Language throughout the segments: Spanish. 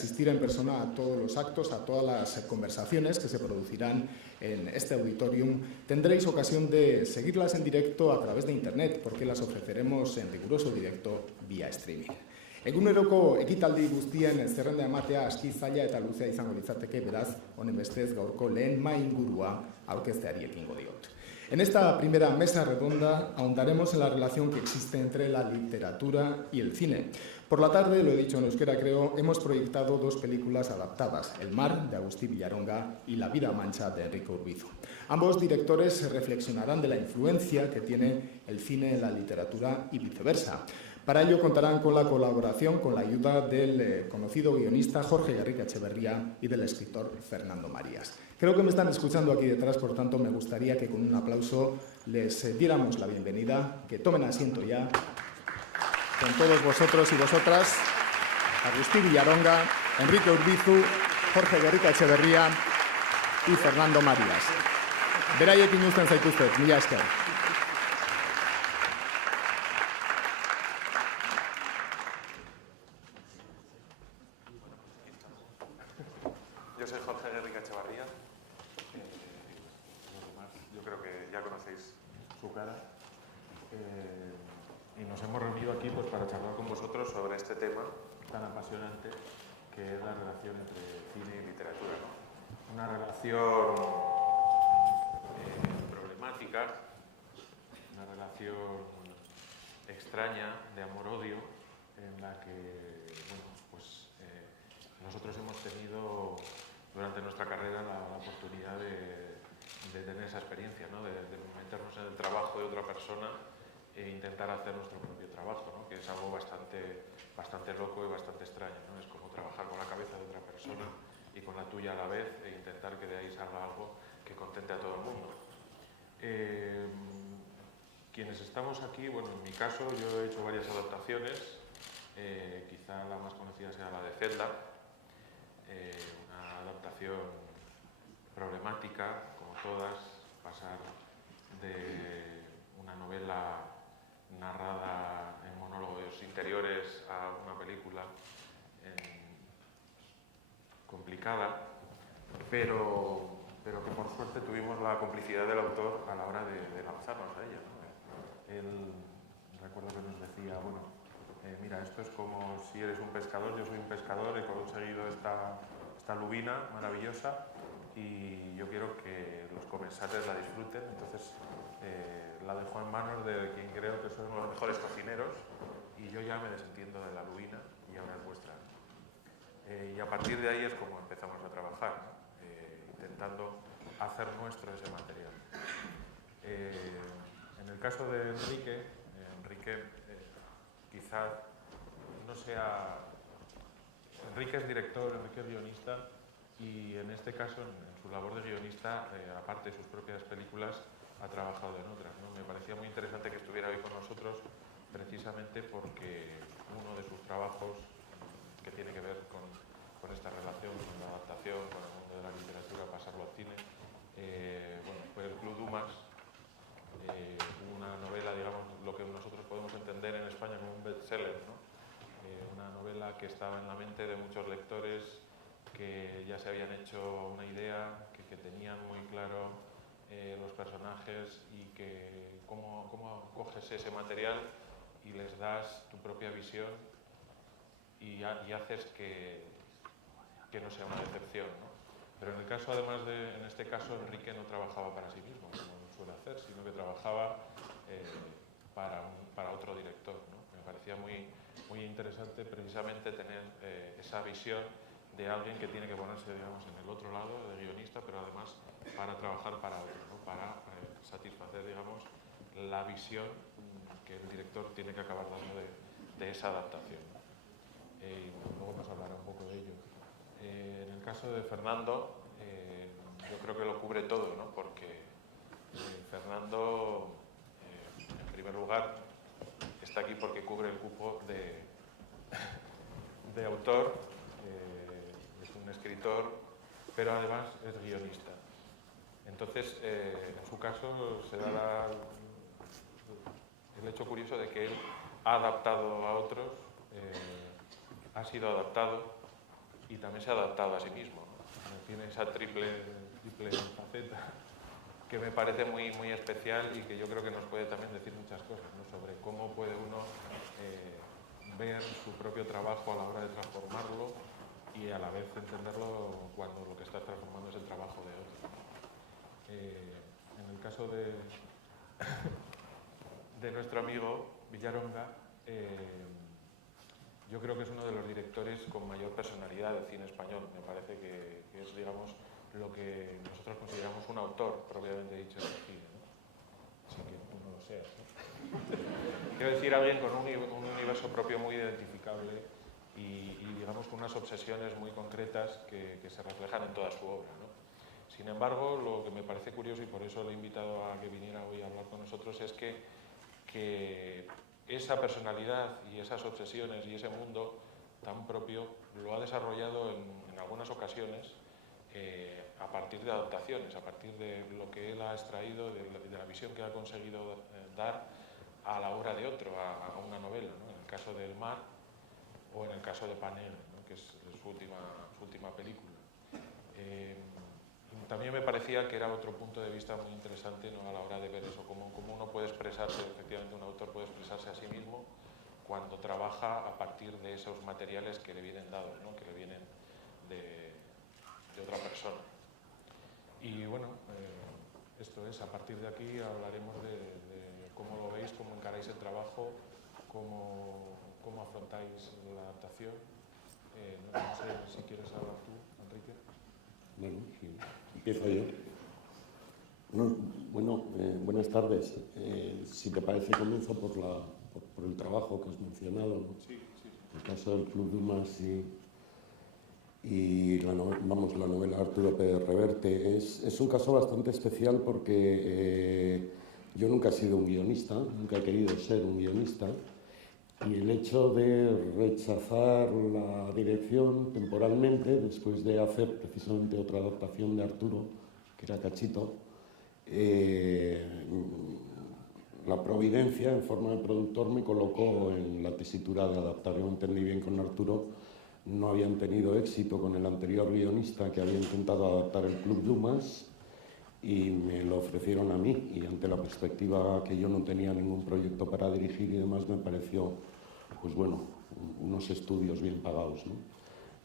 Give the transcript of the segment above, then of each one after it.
asistir en persona a todos los actos, a todas las conversaciones que se producirán en este auditorium, tendréis ocasión de seguirlas en directo a través de Internet, porque las ofreceremos en riguroso directo vía streaming. Eguneroko ekitaldi guztien zerrenda ematea aski zaila eta luzea izango litzateke, beraz, honen bestez gaurko lehen mahai ingurua aurkezteari ekingo diot. En esta primera mesa redonda ahondaremos en la relación que existe entre la literatura y el cine. Por la tarde, lo he dicho en euskera creo, hemos proyectado dos películas adaptadas, El mar, de Agustí Villaronga, y La vida mancha, de Enrique Urbizu. Ambos directores reflexionarán de la influencia que tiene el cine en la literatura y viceversa. Para ello contarán con la colaboración, con la ayuda del conocido guionista Jorge Garriga Echeverría y del escritor Fernando Marías. Creo que me están escuchando aquí detrás, por tanto me gustaría que con un aplauso les diéramos la bienvenida, que tomen asiento ya con todos vosotros y vosotras, Agustí Villaronga, Enrique Urbizu, Jorge Garriga Echeverría y Fernando Marías. Beraiekin uzten zaituztet, mila esker. Yo soy Jorge Garriga Echeverría. Yo creo que ya conocéis su cara. Y nos hemos reunido aquí pues, para charlar con vosotros sobre este tema tan apasionante que es la relación entre cine y literatura, ¿no? Una relación problemática, una relación extraña de amor-odio en la que bueno, pues, nosotros hemos tenido durante nuestra carrera la oportunidad de tener esa experiencia, ¿no? de meternos en el trabajo de otra persona e intentar hacer nuestro propio trabajo, ¿no? Que es algo bastante loco y bastante extraño, ¿no? Es como trabajar con la cabeza de otra persona y con la tuya a la vez e intentar que de ahí salga algo que contente a todo el mundo. Quienes estamos aquí, bueno, en mi caso yo he hecho varias adaptaciones, quizá la más conocida sea la de Zelda, una adaptación problemática, como todas, pasar de una novela narrada en monólogos interiores a una película complicada, pero que por suerte tuvimos la complicidad del autor a la hora de lanzarnos a ella, ¿no? Él, recuerdo que nos decía, bueno, mira, esto es como si eres un pescador, yo soy un pescador, he conseguido esta lubina maravillosa y yo quiero que los comensales la disfruten, entonces la dejo en manos de quien creo que son los mejores cocineros y yo ya me desentiendo de la lubina y ahora es vuestra. Y a partir de ahí es como empezamos a trabajar, ¿no? Intentando hacer nuestro ese material. En el caso de Enrique quizá no sea... Enrique es director, Enrique es guionista y en este caso, en su labor de guionista, aparte de sus propias películas, ha trabajado en otras, ¿no? Me parecía muy interesante que estuviera hoy con nosotros precisamente porque uno de sus trabajos que tiene que ver con esta relación, con la adaptación, con el mundo de la literatura, pasarlo al cine, bueno, fue El Club Dumas, una novela, digamos, lo que nosotros podemos entender en España como un bestseller, ¿no? Una novela que estaba en la mente de muchos lectores que ya se habían hecho una idea, que tenían muy claro los personajes y que cómo coges ese material y les das tu propia visión y haces que no sea una decepción, ¿no? Pero en el caso, además en este caso, Enrique no trabajaba para sí mismo, como suele hacer, sino que trabajaba para otro director, ¿no? Me parecía muy interesante precisamente tener esa visión de alguien que tiene que ponerse, digamos, en el otro lado de guionista, pero además para trabajar para otro, ¿no? Para satisfacer, digamos, la visión que el director tiene que acabar dando de esa adaptación. Y luego nos hablará un poco de ello. En el caso de Fernando, yo creo que lo cubre todo, ¿no? Porque Fernando, en primer lugar, está aquí porque cubre el cupo de autor, es un escritor, pero además es guionista. Entonces, en su caso, se da el hecho curioso de que él ha adaptado a otros, ha sido adaptado y también se ha adaptado a sí mismo, ¿no? Tiene esa triple faceta que me parece muy, muy especial y que yo creo que nos puede también decir muchas cosas, ¿no? Sobre cómo puede uno ver su propio trabajo a la hora de transformarlo y a la vez entenderlo cuando lo que está transformando es el trabajo de otro. En el caso de nuestro amigo Villaronga, yo creo que es uno de los directores con mayor personalidad del cine español. Me parece que es, digamos, lo que nosotros consideramos un autor, propiamente dicho, del cine, ¿no? Sin que tú no lo seas, ¿no? Quiero decir, alguien con un universo propio muy identificable y digamos, con unas obsesiones muy concretas que se reflejan en toda su obra, ¿no? Sin embargo, lo que me parece curioso, y por eso le he invitado a que viniera hoy a hablar con nosotros, es que esa personalidad y esas obsesiones y ese mundo tan propio lo ha desarrollado en algunas ocasiones a partir de adaptaciones, a partir de lo que él ha extraído, de la visión que ha conseguido dar a la obra de otro, a una novela, ¿no? En el caso del Mar o en el caso de Panel, ¿no? Que es su última película. También me parecía que era otro punto de vista muy interesante, ¿no? A la hora de ver eso, cómo uno puede expresarse, efectivamente un autor puede expresarse a sí mismo cuando trabaja a partir de esos materiales que le vienen dados, ¿no? Que le vienen de otra persona. Y bueno, esto es, a partir de aquí hablaremos de cómo lo veis, cómo encaráis el trabajo, cómo afrontáis la adaptación. No sé si quieres hablar tú, Enrique. Bueno, sí. Empiezo yo. Bueno, buenas tardes. Si te parece, comienzo por el trabajo que has mencionado, ¿no? Sí. El caso del Club Dumas y la novela Arturo Pérez Reverte. Es un caso bastante especial porque yo nunca he sido un guionista, nunca he querido ser un guionista. Y el hecho de rechazar la dirección temporalmente, después de hacer precisamente otra adaptación de Arturo, que era Cachito, la providencia, en forma de productor, me colocó en la tesitura de adaptar. Yo entendí bien con Arturo, no habían tenido éxito con el anterior guionista que había intentado adaptar el Club Dumas y me lo ofrecieron a mí, y ante la perspectiva que yo no tenía ningún proyecto para dirigir y demás, me pareció, pues bueno, unos estudios bien pagados, ¿no?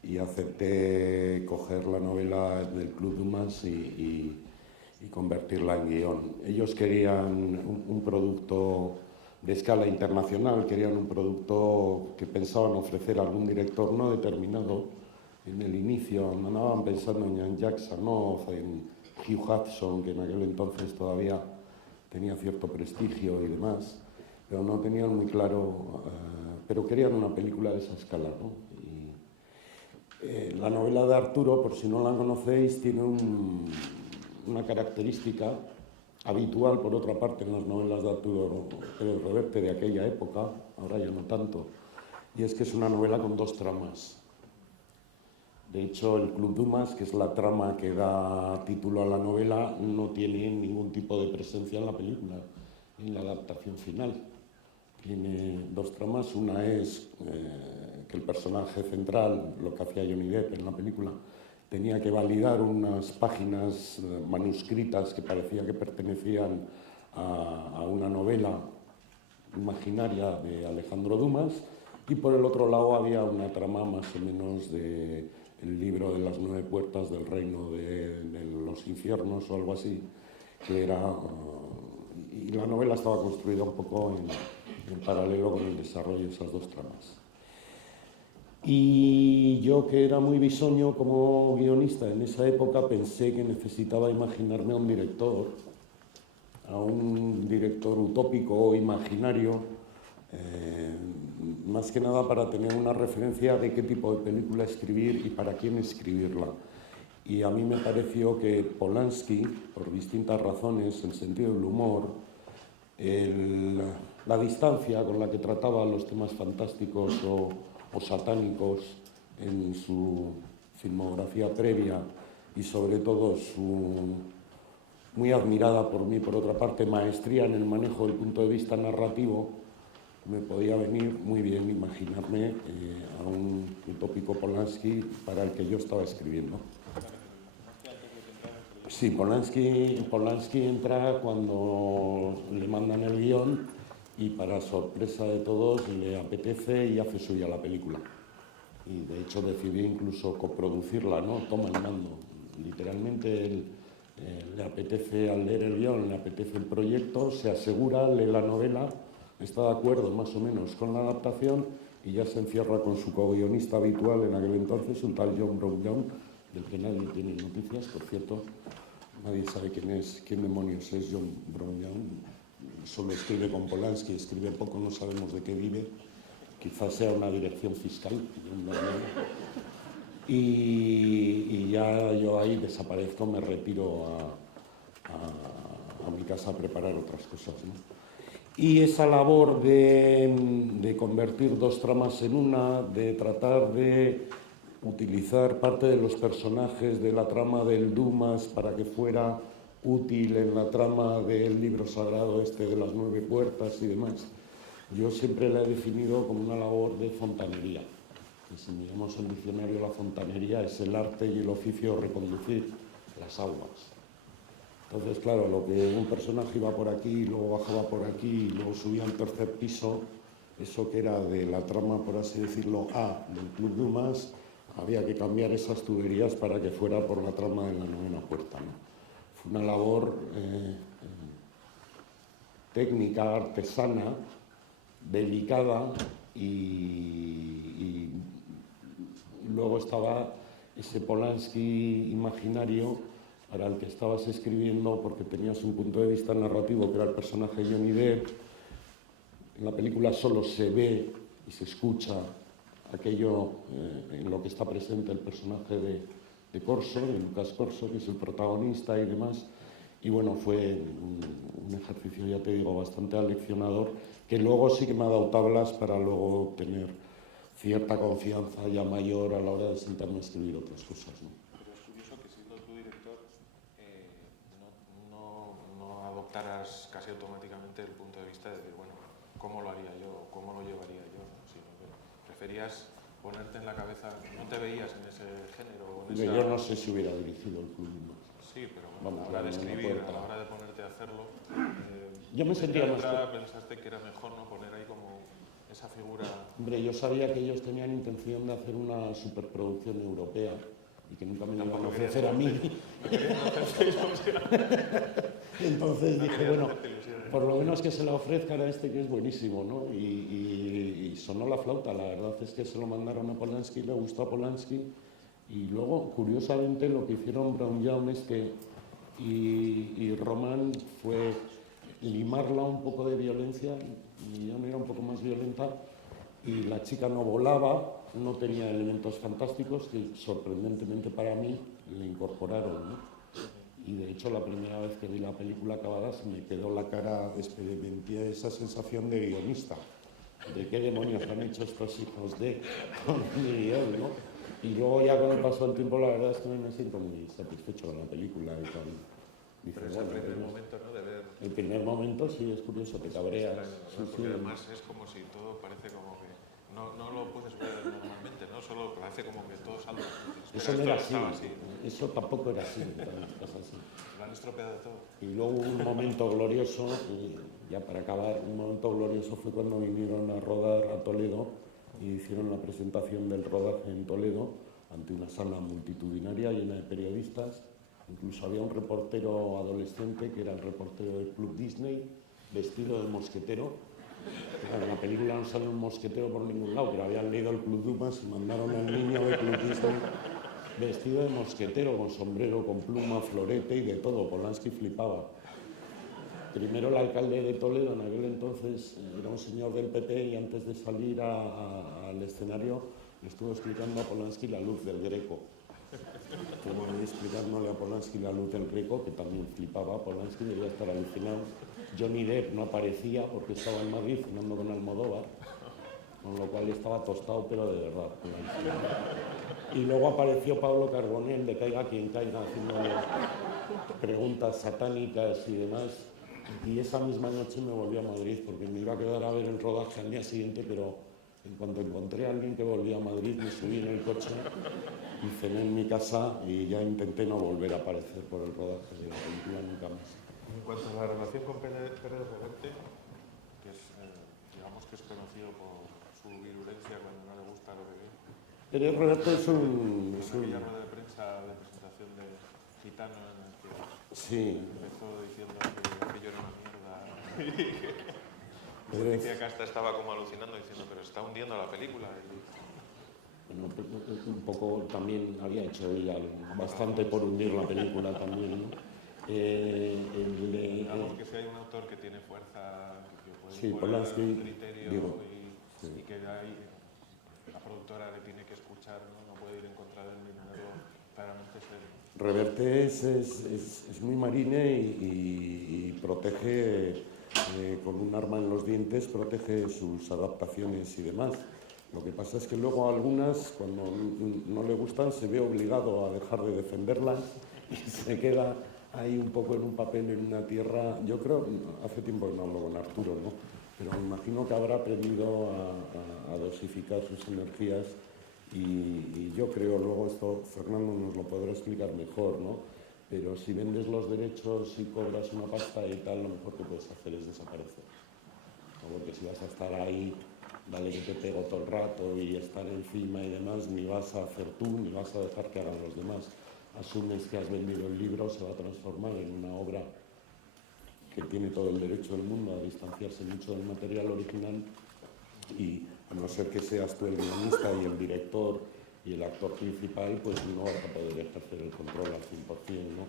Y acepté coger la novela del Club Dumas y convertirla en guión. Ellos querían un producto de escala internacional, querían un producto que pensaban ofrecer a algún director no determinado. En el inicio andaban pensando en Jean-Jacques Sarnoff, en Hugh Hudson, que en aquel entonces todavía tenía cierto prestigio y demás, pero no tenían muy claro, pero querían una película de esa escala, ¿no? Y, la novela de Arturo, por si no la conocéis, tiene una característica habitual, por otra parte, en las novelas de Arturo Pérez Reverte de aquella época, ahora ya no tanto, y es que es una novela con dos tramas. De hecho, el Club Dumas, que es la trama que da título a la novela, no tiene ningún tipo de presencia en la película, en la adaptación final. Tiene dos tramas. Una es que el personaje central, lo que hacía Johnny Depp en la película, tenía que validar unas páginas manuscritas que parecía que pertenecían a una novela imaginaria de Alejandro Dumas, y por el otro lado había una trama más o menos de el libro de las 9 puertas del reino de los infiernos o algo así, que era... y la novela estaba construida un poco en paralelo con el desarrollo de esas dos tramas. Y yo, que era muy bisoño como guionista en esa época, pensé que necesitaba imaginarme a un director utópico o imaginario, más que nada para tener una referencia de qué tipo de película escribir y para quién escribirla. Y a mí me pareció que Polanski, por distintas razones, el sentido del humor, la distancia con la que trataba los temas fantásticos o satánicos en su filmografía previa, y sobre todo su muy admirada por mí, por otra parte, maestría en el manejo del punto de vista narrativo, me podía venir muy bien imaginarme a un utópico Polanski para el que yo estaba escribiendo. Sí, Polanski entra cuando le mandan el guión y para sorpresa de todos le apetece y hace suya la película. Y de hecho decidió incluso coproducirla, ¿no? Toma el mando. Literalmente le apetece, al leer el guión, le apetece el proyecto, se asegura, lee la novela, está de acuerdo más o menos con la adaptación y ya se encierra con su co-guionista habitual en aquel entonces, un tal John Brown Young, del que nadie tiene noticias, por cierto. Nadie sabe quién demonios es John Brown Young. Solo escribe con Polanski, escribe poco, no sabemos de qué vive. Quizás sea una dirección fiscal. Y ya yo ahí desaparezco, me retiro a mi casa a preparar otras cosas, ¿no? Y esa labor de convertir dos tramas en una, de tratar de utilizar parte de los personajes de la trama del Dumas para que fuera útil en la trama del libro sagrado este de las 9 puertas y demás, yo siempre la he definido como una labor de fontanería. Y si miramos el diccionario, la fontanería es el arte y el oficio de reconducir las aguas. Entonces, claro, lo que un personaje iba por aquí, luego bajaba por aquí, y luego subía al tercer piso, eso que era de la trama, por así decirlo, A del Club Dumas, había que cambiar esas tuberías para que fuera por la trama de la 9ª puerta, ¿no? Fue una labor técnica, artesana, delicada y luego estaba ese Polanski imaginario para el que estabas escribiendo porque tenías un punto de vista narrativo que era el personaje de Johnny Depp. En la película solo se ve y se escucha aquello en lo que está presente el personaje de Corso, de Lucas Corso, que es el protagonista y demás. Y bueno, fue un ejercicio, ya te digo, bastante aleccionador, que luego sí que me ha dado tablas para luego tener cierta confianza ya mayor a la hora de sentarme a escribir otras cosas, ¿no? Pero es curioso que siendo tu director no adoptaras casi automáticamente el punto de vista de decir, bueno, ¿cómo lo haría yo? ¿Cómo lo llevaría yo? Sino que preferías ponerte en la cabeza, no te veías en ese género. Yo no sé si hubiera dirigido el Club Dumas. Sí, pero bueno, a la hora de escribir, a la hora de ponerte a hacerlo, yo me sentía más... pensaste que era mejor no poner ahí como esa figura... Hombre, yo sabía que ellos tenían intención de hacer una superproducción europea y que nunca me lo iban a ofrecer a mí. Entonces dije, bueno, por lo menos que se la ofrezcan a este que es buenísimo, ¿no? Y sonó la flauta, la verdad es que se lo mandaron a Polanski, le gustó a Polanski. Y luego, curiosamente, lo que hicieron Brown Young y Roman fue limarla un poco de violencia, y Young era un poco más violenta, y la chica no volaba, no tenía elementos fantásticos que sorprendentemente para mí le incorporaron, ¿no? Y de hecho la primera vez que vi la película acabada se me quedó la cara, experimenté esa sensación de guionista, de qué demonios han hecho estos hijos de con mi guión, ¿no? Y luego ya con el paso del tiempo la verdad es que me siento muy satisfecho con la película y con... Pero es el primer momento, ¿no? De ver... El primer momento sí es curioso, te cabreas. Porque además es como si todo parece como que... No lo puedes ver normalmente, ¿no? Solo parece como que todo salga. Eso no era así. Eso tampoco era así. Lo han estropeado todo. Y luego un momento glorioso, y ya para acabar, un momento glorioso fue cuando vinieron a rodar a Toledo y hicieron la presentación del rodaje en Toledo ante una sala multitudinaria llena de periodistas. Incluso había un reportero adolescente que era el reportero del Club Disney, vestido de mosquetero. En la película no sale un mosquetero por ningún lado, pero habían leído el Club Dumas y mandaron al niño del Club Disney vestido de mosquetero, con sombrero, con pluma, florete y de todo. Polanski flipaba. Primero el alcalde de Toledo, en aquel entonces, era un señor del PP y antes de salir al escenario le estuvo explicando a Polanski la luz del Greco. Estuvo explicándole a Polanski la luz del Greco, que también flipaba. Polanski debía estar alucinado. Johnny Depp no aparecía porque estaba en Madrid cenando con Almodóvar, con lo cual estaba tostado, pero de verdad. Y luego apareció Pablo Carbonell, de Caiga quien caiga, haciendo preguntas satánicas y demás. Y esa misma noche me volví a Madrid porque me iba a quedar a ver el rodaje al día siguiente, pero en cuanto encontré a alguien que volvía a Madrid, me subí en el coche y cené en mi casa y ya intenté no volver a aparecer por el rodaje de la película nunca más. En cuanto a la relación con Pérez Reverte, que es, digamos que es conocido por su virulencia cuando no le gusta lo que ve. Pérez Reverte es En aquella rueda de prensa de presentación de Gitano en el que Sí. empezó diciendo que aquello era una mierda. Y decía que hasta estaba como alucinando diciendo, pero está hundiendo la película. Bueno, pues, un poco también había hecho ella bastante por hundir la película también, ¿no? Digamos que si hay un autor que tiene fuerza, que puede Sí, imponer Polanski, un criterio digo, y que la productora le tiene que escuchar, no puede ir en contra de él ni tenerlo claramente serio. Reverte es muy marine y protege, con un arma en los dientes, protege sus adaptaciones y demás. Lo que pasa es que luego a algunas, cuando no le gustan, se ve obligado a dejar de defenderlas y se queda ahí un poco en un papel, en una tierra. Yo creo, hace tiempo que no hablo con Arturo, ¿no? Pero me imagino que habrá aprendido a dosificar sus energías y yo creo, luego esto Fernando nos lo podrá explicar mejor, ¿no? Pero si vendes los derechos y cobras una pasta y tal, lo mejor que puedes hacer es desaparecer, ¿no? Porque si vas a estar ahí, dale que te pego todo el rato y estar encima y demás, ni vas a hacer tú, ni vas a dejar que hagan los demás. Asumes que has vendido el libro, se va a transformar en una obra que tiene todo el derecho del mundo a distanciarse mucho del material original y a no ser que seas tú el guionista y el director y el actor principal, pues no vas a poder ejercer el control al 100%, ¿no?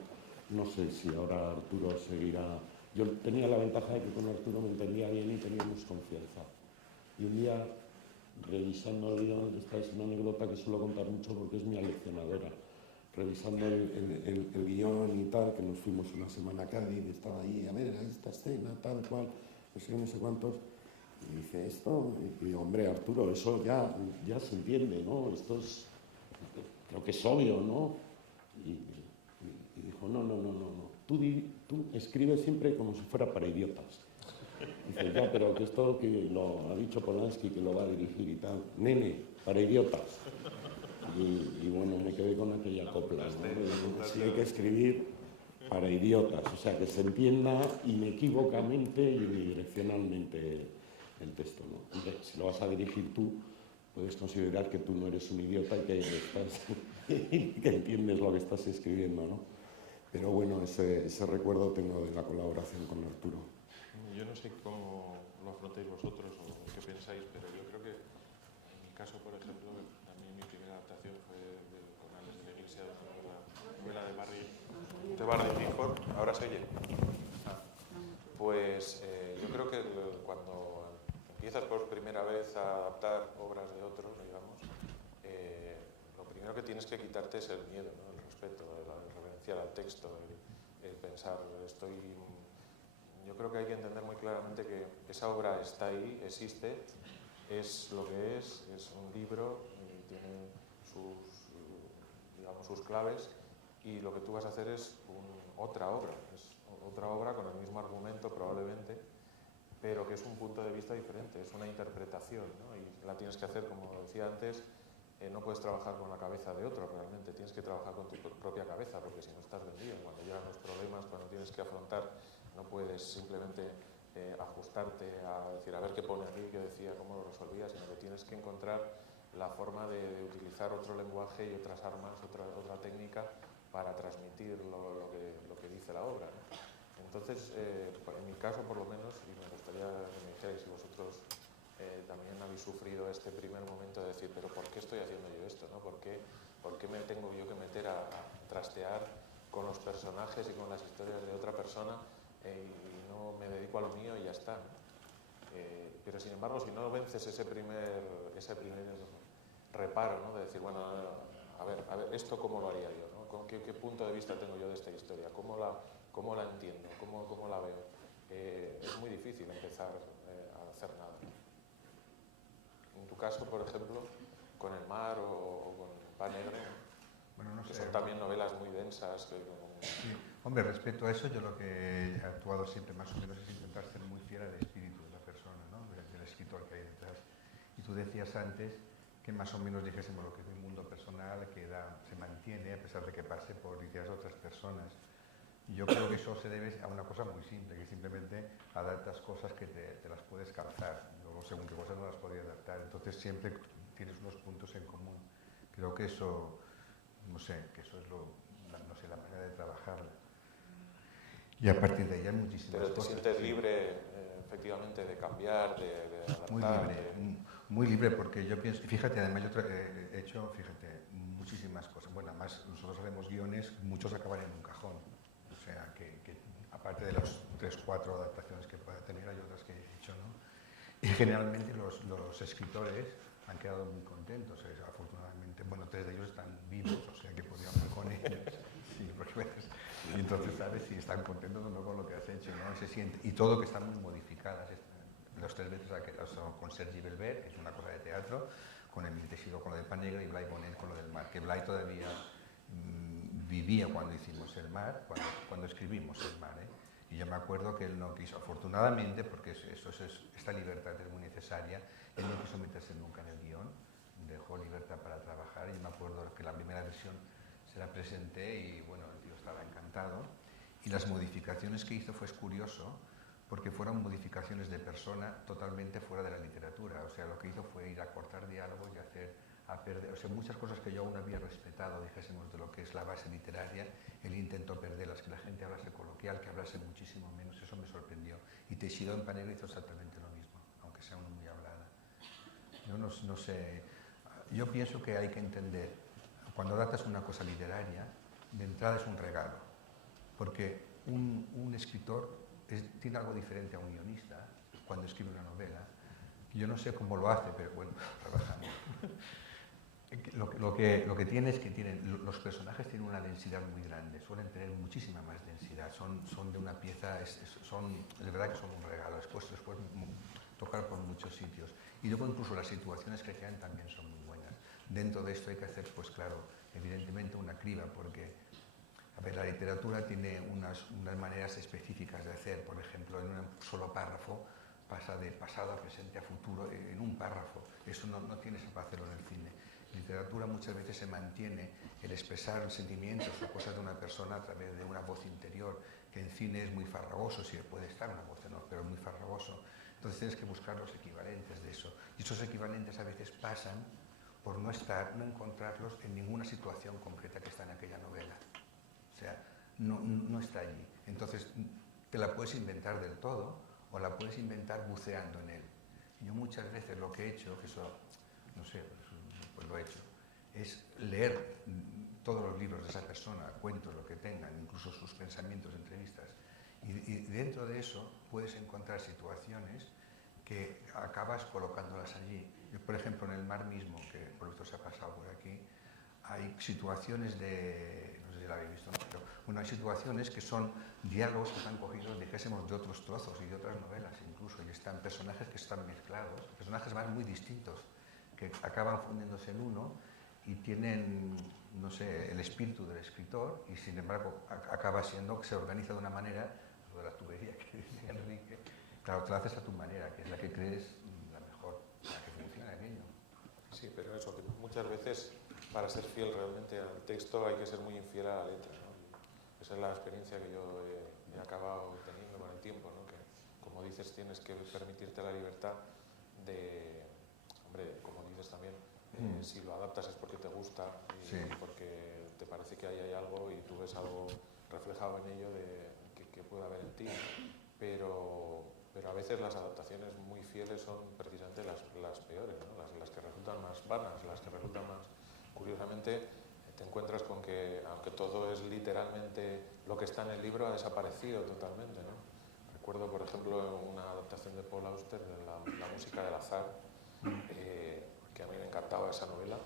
No sé si ahora Arturo seguirá. Yo tenía la ventaja de que con Arturo me entendía bien y teníamos confianza. Y un día, revisando el guión, esta es una anécdota que suelo contar mucho porque es mi aleccionadora. Revisando el guión y tal, que nos fuimos una semana a Cádiz, estaba ahí, a ver, esta escena, tal cual, no sé cuántos. Y dice, esto, y digo, hombre, Arturo, eso ya se entiende, ¿no? Esto es, creo que es obvio, ¿no? Y dijo, no. Tú escribes siempre como si fuera para idiotas. Dice, ya, pero que esto que lo ha dicho Polanski, que lo va a dirigir y tal. Nene, para idiotas. Y bueno, me quedé con aquella copla, ¿no? Sí, hay que escribir para idiotas, o sea, que se entienda inequívocamente y unidireccionalmente el texto, ¿no? Entonces, si lo vas a dirigir tú, puedes considerar que tú no eres un idiota y que entiendes lo que estás escribiendo, ¿no? Pero bueno, ese recuerdo tengo de la colaboración con Arturo. Yo no sé cómo lo afrontéis vosotros o qué pensáis, pero yo creo que en mi caso, por ejemplo, a mí mi primera adaptación fue con Alex de la Iglesia, de la novela de Barry Gifford. ¿Ahora se oye? Pues yo creo que cuando empiezas por primera vez a adaptar obras de otros, digamos, lo primero que tienes que quitarte es el miedo, ¿no? El respeto, el reverenciar al texto, el pensar, yo creo que hay que entender muy claramente que esa obra está ahí, existe, es lo que es un libro y tiene sus claves y lo que tú vas a hacer es otra obra con el mismo argumento probablemente, pero que es un punto de vista diferente, es una interpretación, ¿no? Y la tienes que hacer, como decía antes, no puedes trabajar con la cabeza de otro realmente, tienes que trabajar con tu propia cabeza, porque si no estás vendido, cuando llegan los problemas, cuando tienes que afrontar, no puedes simplemente ajustarte a decir, a ver qué pone aquí, qué decía, cómo lo resolvía, sino que tienes que encontrar la forma de utilizar otro lenguaje y otras armas, otra técnica para transmitir lo que dice la obra, ¿no? Entonces, en mi caso por lo menos, y me gustaría que me dijerais si vosotros también habéis sufrido este primer momento de decir, pero ¿por qué estoy haciendo yo esto, ¿no? ¿Por qué me tengo yo que meter a trastear con los personajes y con las historias de otra persona y no me dedico a lo mío y ya está, ¿no? Pero sin embargo, si no vences ese primer reparo, ¿no? De decir, bueno, a ver, ¿esto cómo lo haría yo, ¿no? ¿Qué punto de vista tengo yo de esta historia? ¿Cómo la entiendo? ¿Cómo la veo? Es muy difícil empezar a hacer nada. En tu caso, por ejemplo, con El mar o con Pa Negro, bueno, no que sé, son también novelas muy densas. Sí. Hombre, respecto a eso, yo lo que he actuado siempre más o menos es intentar ser muy fiel al espíritu de la persona, ¿no? Del escritor que hay detrás. Y tú decías antes que más o menos dijésemos lo que es mi mundo personal, se mantiene a pesar de que pase por ideas de otras personas. Y yo creo que eso se debe a una cosa muy simple, que simplemente adaptas cosas que te las puedes calzar. Luego, según qué cosas no las podías adaptar. Entonces siempre tienes unos puntos en común. Creo que eso, no sé, que eso es la manera de trabajarla. Y a partir de ahí hay muchísimas cosas. Pero te sientes libre, efectivamente, de cambiar, de adaptar. Muy libre, muy libre, porque yo pienso, fíjate, además yo he hecho, fíjate, muchísimas cosas. Bueno, además nosotros hacemos guiones, muchos acaban en un cajón. O sea, que aparte de las 3 o 4 adaptaciones que pueda tener, hay otras que he hecho, ¿no? Y generalmente los escritores han quedado muy contentos, afortunadamente. Bueno, 3 de ellos están vivos, o sea que podría hablar con ellos. Sí, porque y entonces sabes si están contentos o no con lo que has hecho, ¿no? Se siente. Y todo que están muy modificadas. Las 3 veces son con Sergi Belbert, que es una cosa de teatro, con Emil Teixidó con lo del Pan Negro y Blai Bonet con lo del mar, que Blai todavía vivía cuando hicimos el mar, cuando escribimos el mar, ¿eh? Y yo me acuerdo que él no quiso, afortunadamente, porque esta libertad es muy necesaria, él no quiso meterse nunca en el guión, dejó libertad para trabajar, y yo me acuerdo que la primera versión se la presenté y bueno, el tío estaba encantado, y las modificaciones que hizo fue curioso, porque fueron modificaciones de persona totalmente fuera de la literatura, o sea, lo que hizo fue ir a cortar diálogos y a perder, o sea, muchas cosas que yo aún había respetado, dijésemos, de lo que es la base literaria, él intentó perderlas, que la gente hablase coloquial, que hablase muchísimo menos, eso me sorprendió. Y Teixidó en Pan Negro hizo exactamente lo mismo, aunque sea una muy hablada. Yo no sé, yo pienso que hay que entender, cuando adaptas una cosa literaria, de entrada es un regalo, porque un escritor tiene algo diferente a un guionista cuando escribe una novela. Yo no sé cómo lo hace, pero bueno, trabajando. Lo que tiene es que los personajes tienen una densidad muy grande, suelen tener muchísima más densidad, son de una pieza, de verdad que son un regalo, después tocar por muchos sitios. Y luego incluso las situaciones que crean también son muy buenas. Dentro de esto hay que hacer, pues claro, evidentemente una criba, porque a ver, la literatura tiene unas maneras específicas de hacer, por ejemplo, en un solo párrafo pasa de pasado a presente a futuro en un párrafo, eso no tienes para hacerlo en el cine. En literatura muchas veces se mantiene el expresar sentimientos o cosas de una persona a través de una voz interior, que en cine es muy farragoso, sí puede estar una voz, ¿no? Pero es muy farragoso. Entonces tienes que buscar los equivalentes de eso. Y esos equivalentes a veces pasan por no encontrarlos en ninguna situación concreta que está en aquella novela. O sea, no está allí. Entonces te la puedes inventar del todo o la puedes inventar buceando en él. Y yo muchas veces lo que he hecho, que eso, no sé, pues lo he hecho, es leer todos los libros de esa persona, cuentos, lo que tengan, incluso sus pensamientos, entrevistas, y dentro de eso puedes encontrar situaciones que acabas colocándolas allí. Yo, por ejemplo, en el mar mismo, que por esto se ha pasado por aquí, hay situaciones de, no sé si la habéis visto, ¿no? Pero bueno, hay situaciones que son diálogos que están cogidos, dijésemos, de otros trozos y de otras novelas incluso, y están personajes que están mezclados, personajes más muy distintos, que acaban fundiéndose en uno y tienen, no sé, el espíritu del escritor, y sin embargo acaba siendo que se organiza de una manera, lo de la tubería que decía Enrique, claro, te lo haces a tu manera, que es la que crees la mejor, la que funciona aquello. Sí, pero eso, que muchas veces para ser fiel realmente al texto hay que ser muy infiel a la letra, ¿no? Esa es la experiencia que yo he acabado teniendo con el tiempo, ¿no? Que, como dices, tienes que permitirte la libertad de, hombre, como dices también, si lo adaptas es porque te gusta y Sí. porque te parece que ahí hay algo y tú ves algo reflejado en ello que puede haber en ti, pero a veces las adaptaciones muy fieles son precisamente las peores, ¿no? Las que resultan más vanas, las que resultan más... Curiosamente, te encuentras con que, aunque todo es literalmente lo que está en el libro, ha desaparecido totalmente, ¿no? Recuerdo, por ejemplo, una adaptación de Paul Auster de la música del azar, que a mí me encantaba esa novela.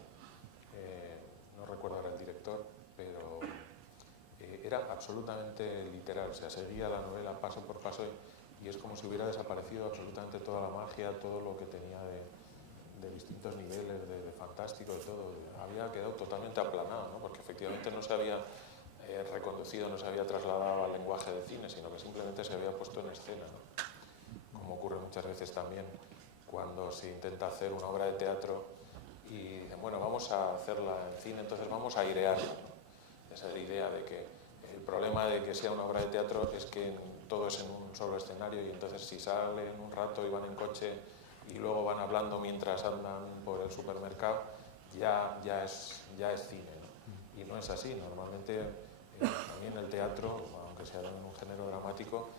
No recuerdo ahora el director, pero era absolutamente literal, o sea, seguía la novela paso por paso y es como si hubiera desaparecido absolutamente toda la magia, todo lo que tenía de distintos niveles, de fantástico, de todo. Había quedado totalmente aplanado, ¿no? Porque efectivamente no se había reconducido, no se había trasladado al lenguaje de cine, sino que simplemente se había puesto en escena, ¿no? Como ocurre muchas veces también cuando se intenta hacer una obra de teatro y dicen, bueno, vamos a hacerla en cine, entonces vamos a airearla, ¿no? Esa idea de que el problema de que sea una obra de teatro es que todo es en un solo escenario y entonces si salen un rato y van en coche y luego van hablando mientras andan por el supermercado, ya es cine, ¿no? Y no es así. Normalmente también el teatro, aunque sea en un género dramático,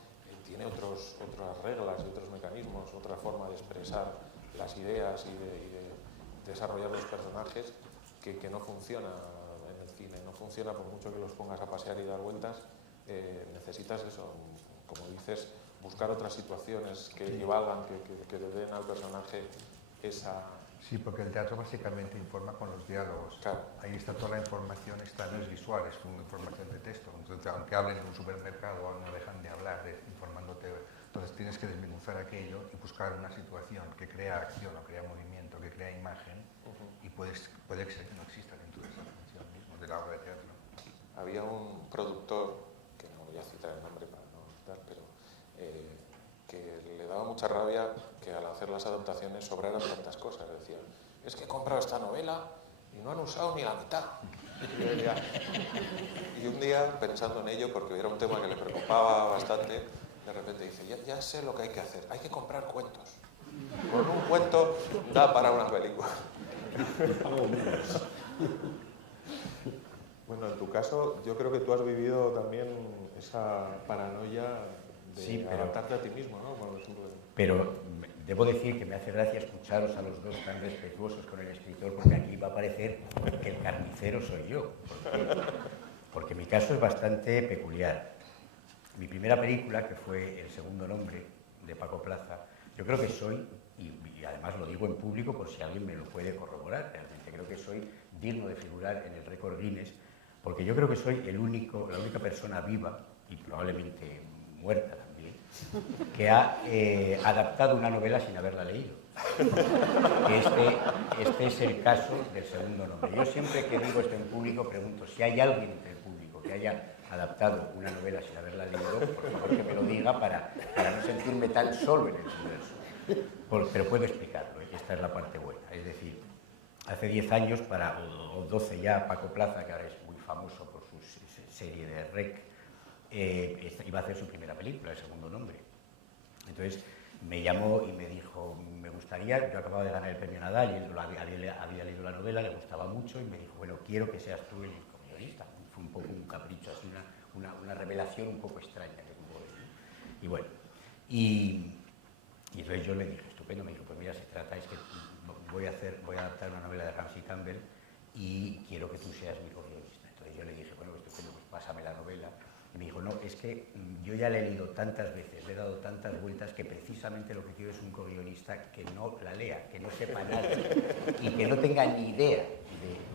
tiene otras reglas y otros mecanismos, otra forma de expresar las ideas y de desarrollar los personajes que no funciona en el cine. No funciona por mucho que los pongas a pasear y dar vueltas. Necesitas eso, como dices, buscar otras situaciones que equivalgan, que le den al personaje esa... Sí, porque el teatro básicamente informa con los diálogos. Claro. Ahí está toda la información, no es visual, es una información de texto. Entonces, aunque hablen en un supermercado, no dejan de hablar, informándote. Entonces tienes que desmenuzar aquello y buscar una situación que crea acción o crea movimiento, que crea imagen, y puede ser que no exista dentro de esa función mismo, de la obra de teatro. Había un productor, que no voy a citar el nombre para no citar, pero que le daba mucha rabia que al hacer las adaptaciones sobraran tantas cosas. Decía, es que he comprado esta novela y no han usado ni la mitad. Y un día, pensando en ello, porque era un tema que le preocupaba bastante, de repente dice, ya sé lo que hay que hacer, hay que comprar cuentos. Con un cuento da para una película. Bueno, en tu caso, yo creo que tú has vivido también esa paranoia de adaptarte a ti mismo, ¿no? Por ejemplo, pero debo decir que me hace gracia escucharos a los dos tan respetuosos con el escritor, porque aquí va a parecer que el carnicero soy yo, porque mi caso es bastante peculiar. Mi primera película, que fue El segundo nombre, de Paco Plaza, yo creo que soy, y además lo digo en público por si alguien me lo puede corroborar, realmente creo que soy digno de figurar en el récord Guinness, porque yo creo que soy la única persona viva, y probablemente muerta también, que ha adaptado una novela sin haberla leído. Este es el caso del segundo nombre. Yo siempre que digo esto en público pregunto si hay alguien entre el público que haya adaptado una novela sin haberla leído, por favor que me lo diga para no sentirme tan solo en el universo. Pero puedo explicarlo, esta es la parte buena. Es decir, hace 10 años, o 12 ya, Paco Plaza, que ahora es muy famoso por su serie de REC, iba a hacer su primera película, El segundo nombre. Entonces me llamó y me dijo, me gustaría, yo acababa de ganar el premio Nadal y él había leído la novela, le gustaba mucho y me dijo, bueno, quiero que seas tú el guionista. Fue un poco un capricho, así una revelación un poco extraña que tuvo él. Y bueno, y entonces yo le dije, estupendo, me dijo, pues mira, se trata, es que voy a adaptar una novela de Ramsey Campbell y quiero que tú seas mi co-guionista. Entonces yo le dije, bueno, estupendo, pues pásame la novela. Y me dijo, no, es que yo ya la he leído tantas veces, le he dado tantas vueltas que precisamente lo que quiero es un co-guionista que no la lea, que no sepa nada y que no tenga ni idea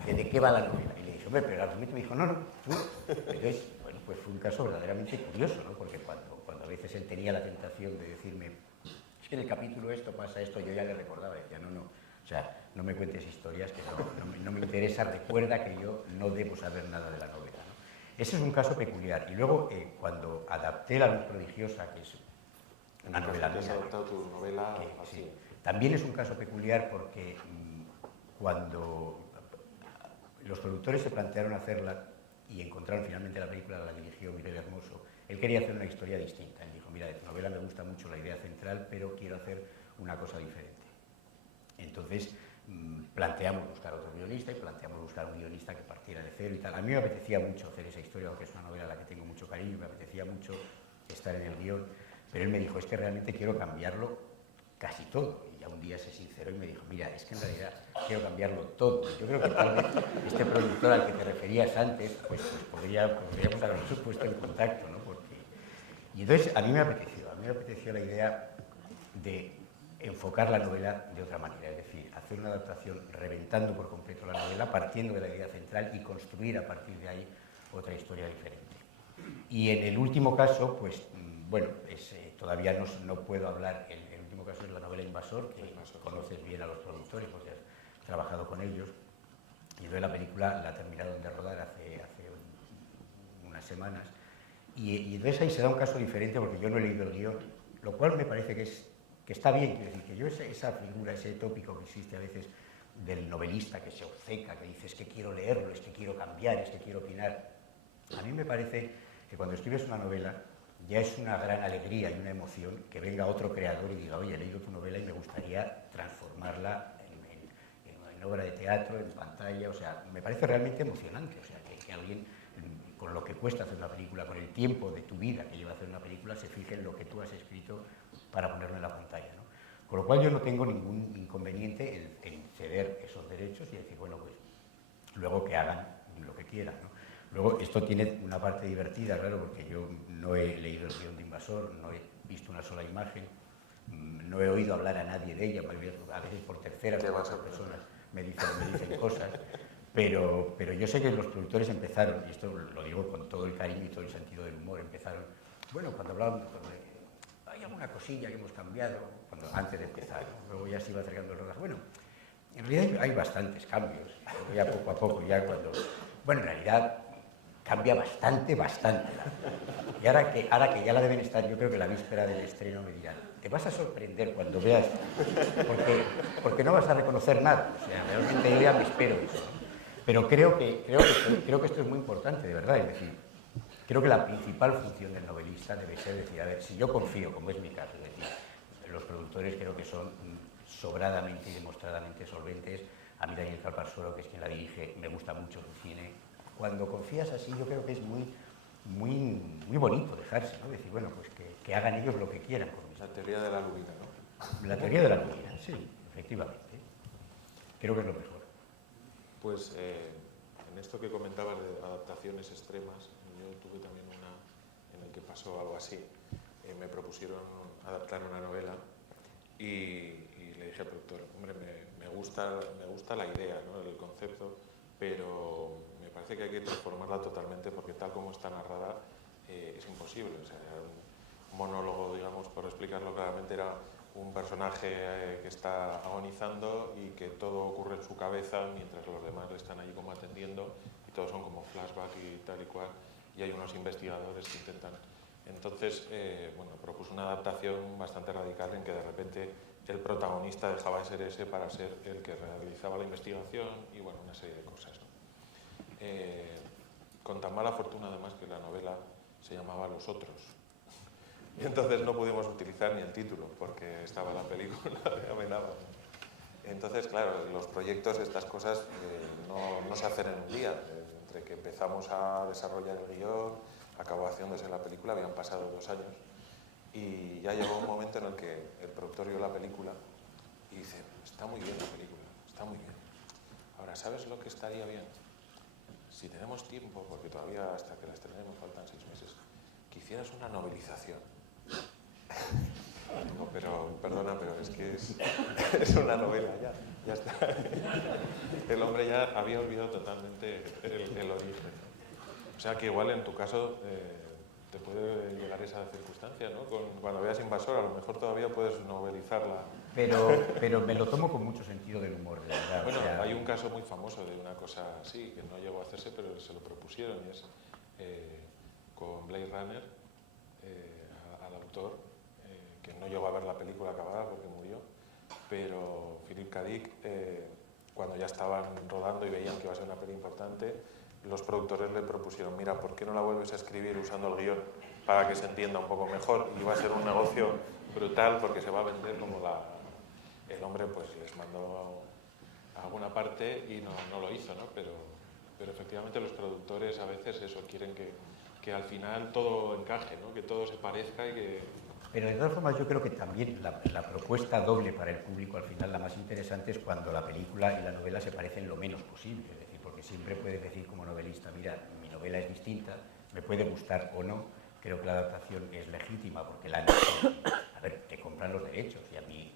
de qué va la novela. Y le dije, hombre, pero el argumento me dijo, no, tú. Entonces, bueno, pues fue un caso verdaderamente curioso, ¿no? Porque cuando a veces él tenía la tentación de decirme, es que en el capítulo esto pasa esto, yo ya le recordaba, decía, no, o sea, no me cuentes historias que no me interesa, recuerda que yo no debo saber nada de la novela, ¿no? Ese es un caso peculiar. Y luego, cuando adapté La luz prodigiosa, que es una novela mía, has adaptado tu novela sí, también es un caso peculiar porque cuando los productores se plantearon hacerla y encontraron finalmente la película, la dirigió Miguel Hermoso, él quería hacer una historia distinta. Él dijo, mira, de tu novela me gusta mucho la idea central, pero quiero hacer una cosa diferente. Entonces planteamos buscar otro guionista y planteamos buscar un guionista que partiera de cero y tal. A mí me apetecía mucho hacer esa historia, aunque es una novela a la que tengo mucho cariño, me apetecía mucho estar en el guión, pero él me dijo, es que realmente quiero cambiarlo casi todo. Y ya un día se sinceró y me dijo, mira, es que en realidad quiero cambiarlo todo. Yo creo que tal vez este productor al que te referías antes, pues podríamos habernos puesto en contacto, ¿no? Y entonces a mí me apeteció la idea de enfocar la novela de otra manera, es decir, hacer una adaptación reventando por completo la novela, partiendo de la idea central y construir a partir de ahí otra historia diferente. Y en el último caso, pues, bueno, todavía no puedo hablar, el último caso es la novela Invasor, que conoces bien a los productores porque has trabajado con ellos, y entonces la película la terminaron de rodar hace un semanas. Y entonces ahí se da un caso diferente porque yo no he leído el guión, lo cual me parece que está bien, quiero decir, que yo esa figura, ese tópico que existe a veces del novelista que se obceca, que dice es que quiero leerlo, es que quiero cambiar, es que quiero opinar. A mí me parece que cuando escribes una novela ya es una gran alegría y una emoción que venga otro creador y diga, oye, he leído tu novela y me gustaría transformarla en obra de teatro, en pantalla, o sea, me parece realmente emocionante, o sea, que alguien con lo que cuesta hacer una película, con el tiempo de tu vida que lleva hacer una película, se fije en lo que tú has escrito para ponerlo en la pantalla, ¿no? Con lo cual yo no tengo ningún inconveniente en ceder esos derechos y decir, bueno, pues luego que hagan lo que quieran, ¿no? Luego esto tiene una parte divertida, claro, porque yo no he leído el guión de Invasor, no he visto una sola imagen, no he oído hablar a nadie de ella, a veces por terceras o cuartas personas me dicen cosas. Pero yo sé que los productores empezaron, y esto lo digo con todo el cariño y todo el sentido del humor, empezaron, bueno, cuando hablaban, hay alguna cosilla que hemos cambiado, antes de empezar, ¿no? Luego ya se iba acercando el rodaje. Bueno, en realidad hay bastantes cambios, ya poco a poco, ya cuando... Bueno, en realidad cambia bastante. Y ahora que ya la deben estar, yo creo que la víspera del estreno me dirán, te vas a sorprender cuando veas, porque no vas a reconocer nada, o sea, realmente yo ya me espero eso, ¿no? Pero creo que esto es muy importante, de verdad, es decir, creo que la principal función del novelista debe ser decir, a ver, si yo confío, como es mi caso, es decir, los productores creo que son sobradamente y demostradamente solventes, a mí Daniel Calparsoro, que es quien la dirige, me gusta mucho su cine. Cuando confías así, yo creo que es muy bonito dejarse, ¿no? Decir, bueno, pues que hagan ellos lo que quieran con eso. La teoría de la lubina, ¿no? La teoría de la lubina, sí, efectivamente. Creo que es lo mejor. Pues en esto que comentabas de adaptaciones extremas, yo tuve también una en el que pasó algo así. Me propusieron adaptar una novela y le dije al productor, hombre, me gusta la idea, ¿no? El concepto, pero me parece que hay que transformarla totalmente porque tal como está narrada es imposible. O sea, era un monólogo, digamos, por explicarlo claramente, era un personaje que está agonizando y que todo ocurre en su cabeza mientras los demás le están ahí como atendiendo y todos son como flashback y tal y cual, y hay unos investigadores que intentan. Entonces, bueno, propuso una adaptación bastante radical en que de repente el protagonista dejaba de ser ese para ser el que realizaba la investigación y bueno, una serie de cosas, ¿no? Con tan mala fortuna además que la novela se llamaba Los Otros. Y entonces no pudimos utilizar ni el título, porque estaba la película de Amenábar. Entonces, claro, los proyectos, estas cosas, no se hacen en un día. Entre que empezamos a desarrollar el guión, acabó haciéndose la película, habían pasado 2 años. Y ya llegó un momento en el que el productor vio la película y dice, está muy bien la película, está muy bien. Ahora, ¿sabes lo que estaría bien? Si tenemos tiempo, porque todavía hasta que la estrenemos faltan 6 meses, que hicieras una novelización. Digo, pero perdona, pero es que es una novela, ya está. El hombre ya había olvidado totalmente el origen. O sea que igual en tu caso te puede llegar esa circunstancia, ¿no? Cuando veas Invasor, a lo mejor todavía puedes novelizarla. Pero me lo tomo con mucho sentido del humor, de verdad. Bueno, o sea, hay un caso muy famoso de una cosa así, que no llegó a hacerse, pero se lo propusieron, y es con Blade Runner, al autor, que no llegó a ver la película acabada porque murió, pero Philip K. Dick, cuando ya estaban rodando y veían que iba a ser una peli importante, los productores le propusieron, mira, ¿por qué no la vuelves a escribir usando el guión para que se entienda un poco mejor? Y va a ser un negocio brutal porque se va a vender como el hombre pues les mandó a alguna parte y no lo hizo, ¿no? Pero efectivamente los productores a veces eso quieren que al final todo encaje, ¿no? Que todo se parezca y que... Pero de todas formas yo creo que también la propuesta doble para el público al final la más interesante es cuando la película y la novela se parecen lo menos posible, es decir, porque siempre puedes decir como novelista, mira, mi novela es distinta, me puede gustar o no, creo que la adaptación es legítima porque a ver, te compran los derechos y a mí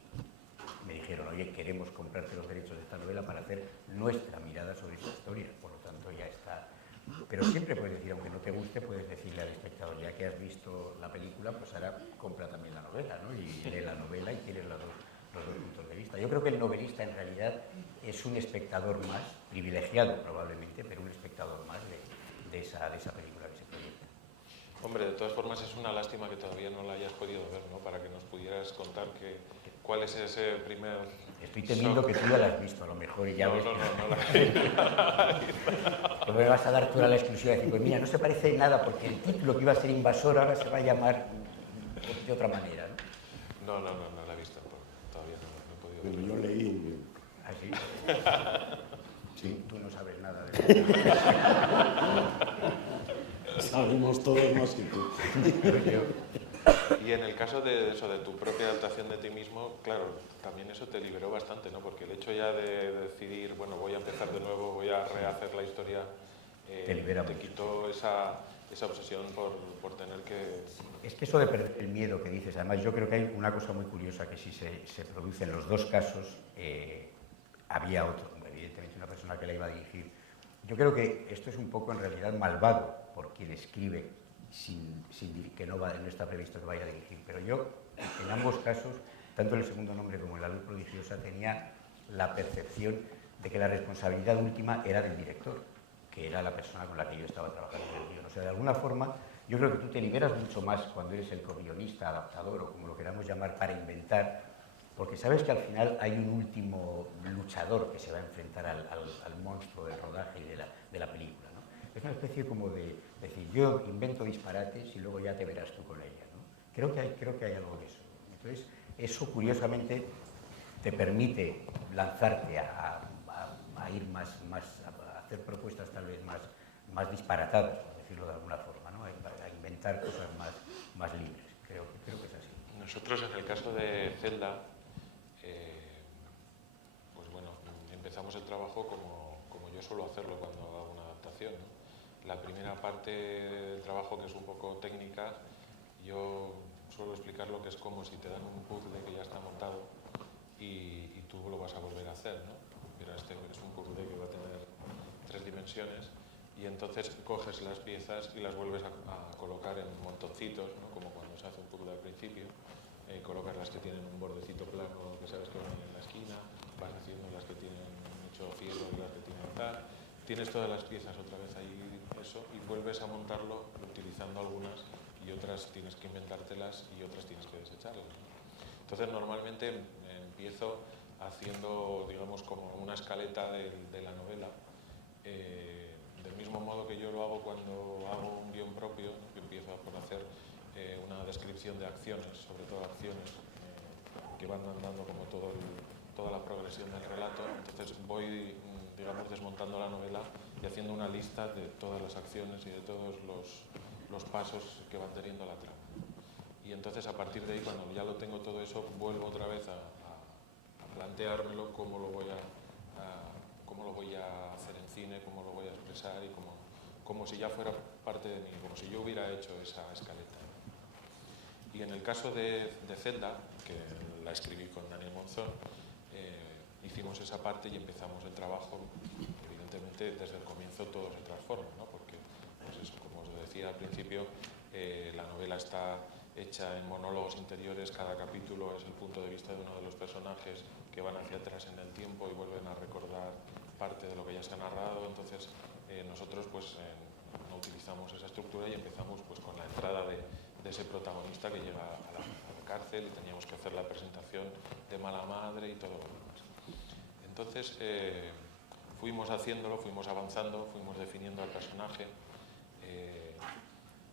me dijeron, oye, queremos comprarte los derechos de esta novela para hacer nuestra mirada sobre esta historia, por lo tanto ya está. Pero siempre puedes decir, aunque no te guste, puedes decirle al espectador, ya que has visto la película, pues ahora compra también la novela, ¿no? Y lee la novela y tienes los dos puntos de vista. Yo creo que el novelista en realidad es un espectador más, privilegiado probablemente, pero un espectador más de esa película que se proyecta. Hombre, de todas formas es una lástima que todavía no la hayas podido ver, ¿no? Para que nos pudieras contar cuál es ese primer... Estoy temiendo que tú ya la has visto, a lo mejor, y ya ves. No la que me vas a dar tú la exclusiva y decir, pues mira, no se parece en nada porque el título que iba a ser Invasor ahora se va a llamar de otra manera, ¿no? No la he visto, todavía no he podido Pero verla. yo leí. ¿Ah, sí? Sí, tú no sabes nada de eso. Sabemos todos más que tú. Y en el caso de eso, de tu propia adaptación de ti mismo, claro, también eso te liberó bastante, ¿no? Porque el hecho ya de decidir, bueno, voy a empezar de nuevo, voy a rehacer la historia, Te libera te mucho. quitó esa obsesión por tener que... Es que eso de perder el miedo que dices, además yo creo que hay una cosa muy curiosa que si se produce en los dos casos, había otro, evidentemente una persona que la iba a dirigir. Yo creo que esto es un poco en realidad malvado por quien escribe, que no está previsto que vaya a dirigir, pero yo en ambos casos, tanto en El segundo nombre como en La luz prodigiosa, tenía la percepción de que la responsabilidad última era del director, que era la persona con la que yo estaba trabajando en el guion. O sea, de alguna forma, yo creo que tú te liberas mucho más cuando eres el co-guionista, adaptador o como lo queramos llamar, para inventar, porque sabes que al final hay un último luchador que se va a enfrentar al monstruo del rodaje y de la película, ¿no? Es una especie como de decir, yo invento disparates y luego ya te verás tú con ella, ¿no? Creo que hay algo de eso. Entonces, eso curiosamente te permite lanzarte a ir más a hacer propuestas tal vez más disparatadas, por decirlo de alguna forma, ¿no? A inventar cosas más libres. Creo que es así. Nosotros en el caso de Zelda, pues bueno, empezamos el trabajo como yo suelo hacerlo cuando hago una adaptación, ¿no? La primera parte del trabajo, que es un poco técnica, yo suelo explicar lo que es como si te dan un puzzle que ya está montado y tú lo vas a volver a hacer, ¿no? Mira, este es un puzzle que va a tener 3 dimensiones y entonces coges las piezas y las vuelves a colocar en montoncitos, ¿no? Como cuando se hace un puzzle al principio. Colocas las que tienen un bordecito plano que sabes que van en la esquina, vas haciendo las que tienen mucho fierro y las que tienen tal. Tienes todas las piezas otra vez ahí, eso, y vuelves a montarlo utilizando algunas y otras tienes que inventártelas y otras tienes que desecharlas, ¿no? Entonces normalmente empiezo haciendo, digamos, como una escaleta de la novela, del mismo modo que yo lo hago cuando hago un guión propio, ¿no? Que empiezo por hacer una descripción de acciones, sobre todo acciones que van dando como toda la progresión del relato. Entonces voy, digamos, desmontando la novela y haciendo una lista de todas las acciones y de todos los pasos que van teniendo la trama. Y entonces a partir de ahí, cuando ya lo tengo todo eso, vuelvo otra vez a planteármelo cómo lo voy a hacer en cine, cómo lo voy a expresar y como si ya fuera parte de mí, como si yo hubiera hecho esa escaleta. Y en el caso de Zelda, que la escribí con Daniel Monzón, hicimos esa parte y empezamos el trabajo. Evidentemente, desde el comienzo todo se transforma, ¿no? Porque, pues eso, como os decía al principio, la novela está hecha en monólogos interiores, cada capítulo es el punto de vista de uno de los personajes que van hacia atrás en el tiempo y vuelven a recordar parte de lo que ya se ha narrado. Entonces, nosotros pues no utilizamos esa estructura y empezamos pues con la entrada de ese protagonista que llega a la cárcel y teníamos que hacer la presentación de mala madre y todo lo demás. Entonces fuimos haciéndolo, fuimos avanzando, fuimos definiendo al personaje,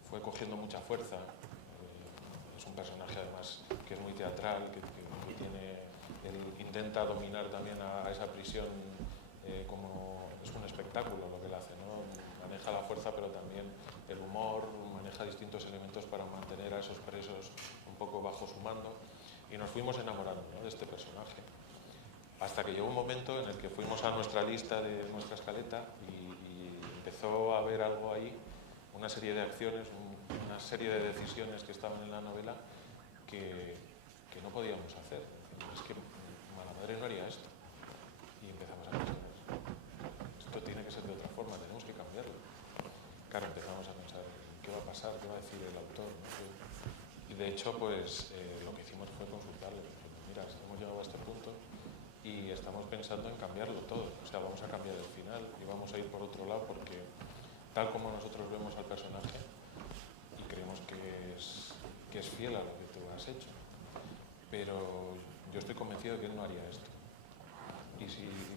fue cogiendo mucha fuerza. Es un personaje además que es muy teatral, que intenta dominar también a esa prisión, como es un espectáculo lo que él hace, ¿no? Maneja la fuerza pero también el humor, maneja distintos elementos para mantener a esos presos un poco bajo su mando y nos fuimos enamorando, ¿no? De este personaje. Hasta que llegó un momento en el que fuimos a nuestra lista de nuestra escaleta y empezó a haber algo ahí, una serie de acciones, una serie de decisiones que estaban en la novela que no podíamos hacer. Es que mala madre no haría esto. Y empezamos a pensar, esto tiene que ser de otra forma, tenemos que cambiarlo. Claro, empezamos a pensar, ¿qué va a pasar? ¿Qué va a decir el autor? Y de hecho, pues lo que hicimos fue consultarle. Mira, hemos llegado a este punto y estamos pensando en cambiarlo todo. O sea, vamos a cambiar el final y vamos a ir por otro lado porque tal como nosotros vemos al personaje y creemos creemos que es fiel a lo que tú has hecho. Pero yo estoy convencido de que él no haría esto. Y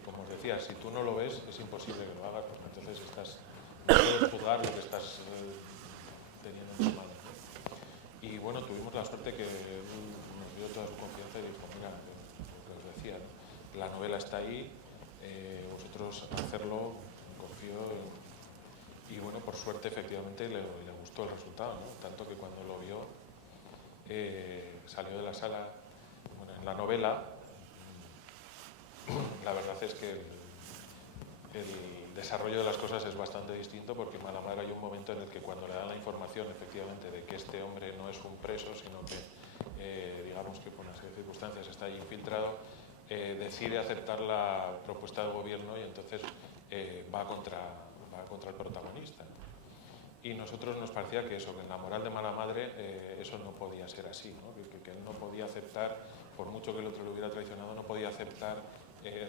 como os decía, si tú no lo ves, es imposible que lo hagas, porque entonces no puedes juzgar lo que estás teniendo en tus manos. Y bueno, tuvimos la suerte que él nos dio toda su confianza y dijo, mira, lo que os decía, ¿no? La novela está ahí, vosotros hacerlo, confío y bueno, por suerte efectivamente le gustó el resultado, ¿no? Tanto que cuando lo vio salió de la sala. Bueno, en la novela la verdad es que el desarrollo de las cosas es bastante distinto, porque en Mala Madre hay un momento en el que cuando le dan la información efectivamente de que este hombre no es un preso, sino que digamos que por una serie de circunstancias está ahí infiltrado, decide aceptar la propuesta del gobierno y entonces va contra el protagonista. Y nosotros nos parecía que eso, que en la moral de Mala Madre eso no podía ser así, ¿no? Que él no podía aceptar, por mucho que el otro le hubiera traicionado, no podía aceptar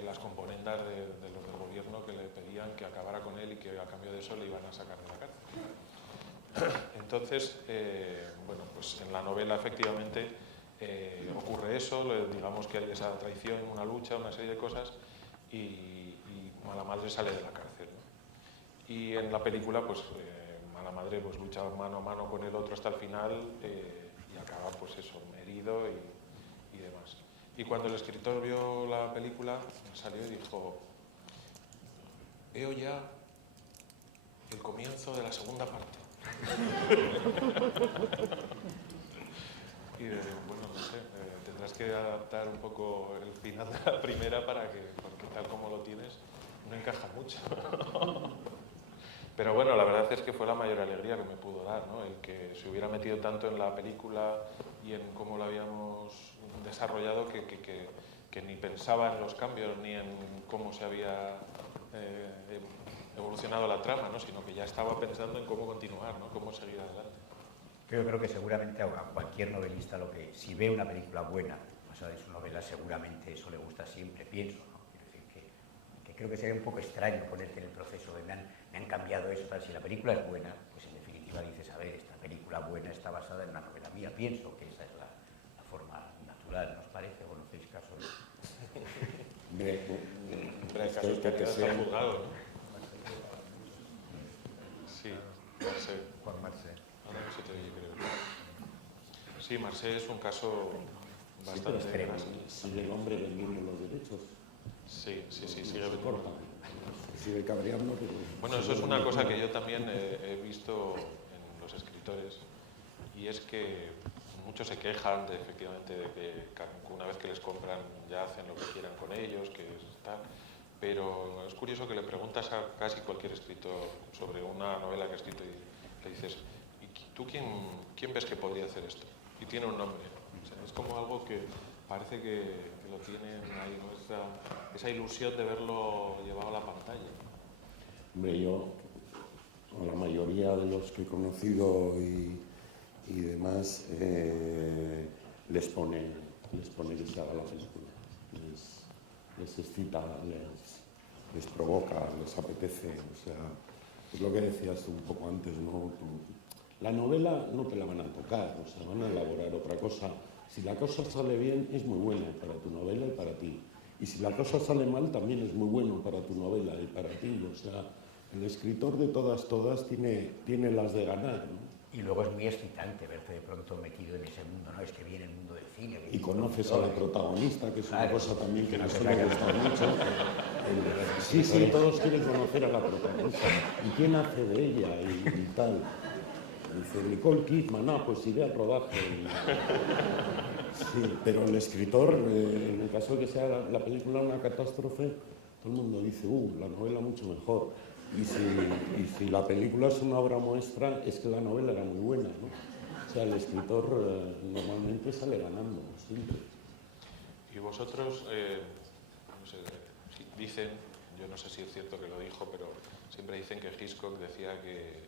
las componendas de los del gobierno que le pedían que acabara con él y que a cambio de eso le iban a sacar de la cárcel. Entonces, bueno, pues en la novela efectivamente ocurre eso, digamos que hay esa traición, una lucha, una serie de cosas, y Mala Madre sale de la cárcel, ¿no? Y en la película, pues Mala Madre pues lucha mano a mano con el otro hasta el final y acaba pues eso, herido y demás. Y cuando el escritor vio la película, salió y dijo, veo ya el comienzo de la segunda parte. Y bueno, no sé, tendrás que adaptar un poco el final de la primera porque tal como lo tienes, no encaja mucho. Pero bueno, la verdad es que fue la mayor alegría que me pudo dar, ¿no? El que se hubiera metido tanto en la película y en cómo lo habíamos desarrollado que ni pensaba en los cambios ni en cómo se había evolucionado la trama, ¿no? Sino que ya estaba pensando en cómo continuar, ¿no? Cómo seguir adelante. Yo creo que seguramente a cualquier novelista, si ve una película buena basada en su novela, seguramente eso le gusta siempre, pienso, ¿no? Quiero decir que creo que sería un poco extraño ponerte en el proceso de me han cambiado eso, tal. Si la película es buena, pues en definitiva dices, a ver, esta película buena está basada en una novela mía. Pienso que esa es la forma natural, ¿nos parece? ¿O no hacéis caso? Hombre, Hay casos que quedan hasta juzgado, ¿no? Sí, Marcé. Juan Marcé. Ahora no se te oye, creo. Sí, Marcé es un caso bastante extremo. sigue el hombre vendiendo los derechos. Sí, sigue Se vendiendo. corta. Sigue cabreando, pero... Bueno, eso es una cosa que yo también he visto en los escritores, y es que muchos se quejan efectivamente de que una vez que les compran ya hacen lo que quieran con ellos, que es tal, pero es curioso que le preguntas a casi cualquier escritor sobre una novela que ha escrito y le dices, ¿y tú quién ves que podría hacer esto? Y tiene un nombre. O sea, es como algo que parece que lo tienen ahí, ¿no? Esa ilusión de verlo llevado a la pantalla. Hombre, yo a la mayoría de los que he conocido y demás les pone que se haga la película. Les excita, les provoca, les apetece. O sea, es lo que decías un poco antes, ¿no? La novela no te la van a tocar, o sea, van a elaborar otra cosa. Si la cosa sale bien, es muy buena para tu novela y para ti. Y si la cosa sale mal, también es muy bueno para tu novela y para ti. O sea, el escritor de todas tiene las de ganar, ¿no? Y luego es muy excitante verte de pronto metido en ese mundo, ¿no? Es que viene el mundo del cine. Y conoces a la protagonista, que es una cosa también que no nos se suele trata gustar mucho. Sí, todos quieren conocer a la protagonista. ¿Y quién hace de ella? Y tal. Dice Nicole Kidman, pues iré al rodaje. Sí, pero el escritor, en el caso de que sea la película una catástrofe, todo el mundo dice, la novela mucho mejor. Y si la película es una obra muestra, es que la novela era muy buena, ¿no? O sea, el escritor normalmente sale ganando, siempre. Y vosotros, no sé, dicen, yo no sé si es cierto que lo dijo, pero siempre dicen que Hitchcock decía que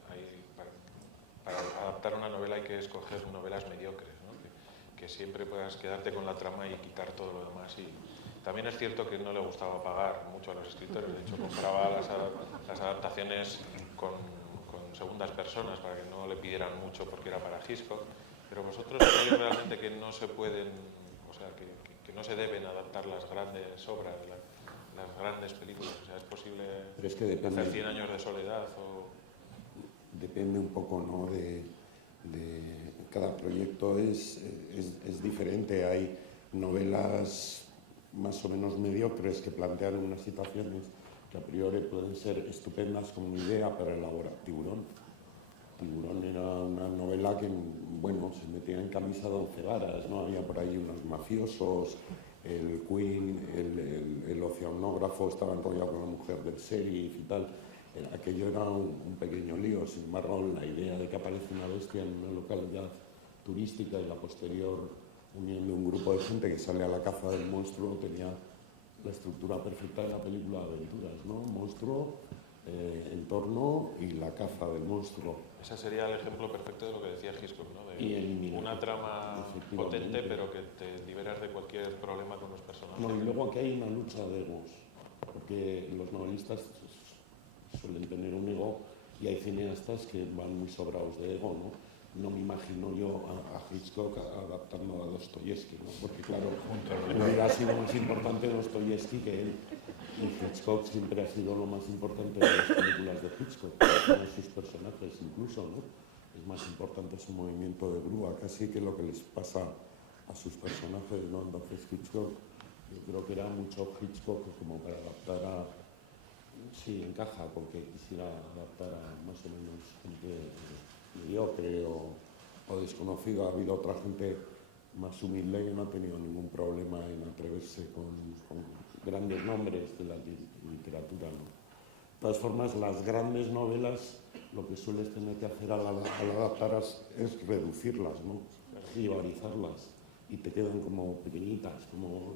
para adaptar una novela hay que escoger novelas mediocres, ¿no? Que siempre puedas quedarte con la trama y quitar todo lo demás. Y también es cierto que no le gustaba pagar mucho a los escritores, de hecho compraba las adaptaciones con segundas personas para que no le pidieran mucho porque era para Hitchcock, pero vosotros creéis realmente que no se pueden, o sea, que no se deben adaptar las grandes obras, las grandes películas. O sea, ¿es posible Pero es que depende, hacer 100 años de soledad? depende un poco, ¿no? de cada proyecto es diferente. Hay novelas más o menos mediocres que plantean unas situaciones que a priori pueden ser estupendas como idea para elaborar Tiburón. Tiburón era una novela que, bueno, se metía en camisa de 11 varas, ¿no? Había por ahí unos mafiosos, el Queen, el oceanógrafo estaba enrollado con la mujer del sheriff y tal. Aquello era un pequeño lío. Sin embargo, la idea de que aparece una bestia en una localidad turística y la posterior unión de un grupo de gente que sale a la caza del monstruo tenía la estructura perfecta de la película de aventuras, ¿no? Monstruo, entorno y la caza del monstruo. Ese sería el ejemplo perfecto de lo que decía Hitchcock, ¿no? Y una trama potente, pero que te liberas de cualquier problema con los personajes. No, y luego aquí hay una lucha de egos, porque los novelistas suelen tener un ego y hay cineastas que van muy sobrados de ego, ¿no? No me imagino yo a Hitchcock adaptando a Dostoyevsky, ¿no? Porque claro, hubiera sido más importante Dostoyevsky que él. Y Hitchcock siempre ha sido lo más importante de las películas de Hitchcock, de sus personajes incluso, ¿no? Es más importante su movimiento de grúa casi que lo que les pasa a sus personajes, ¿no? Entonces Hitchcock, yo creo que era mucho Hitchcock como para adaptar a... Sí, encaja con que quisiera adaptar a más o menos gente mediocre o desconocido. Ha habido otra gente más humilde que no ha tenido ningún problema en atreverse con grandes nombres de la literatura, ¿no? De todas formas, las grandes novelas, lo que sueles tener que hacer al adaptarlas es reducirlas, ¿no? Jibarizarlas, y te quedan como pequeñitas, como...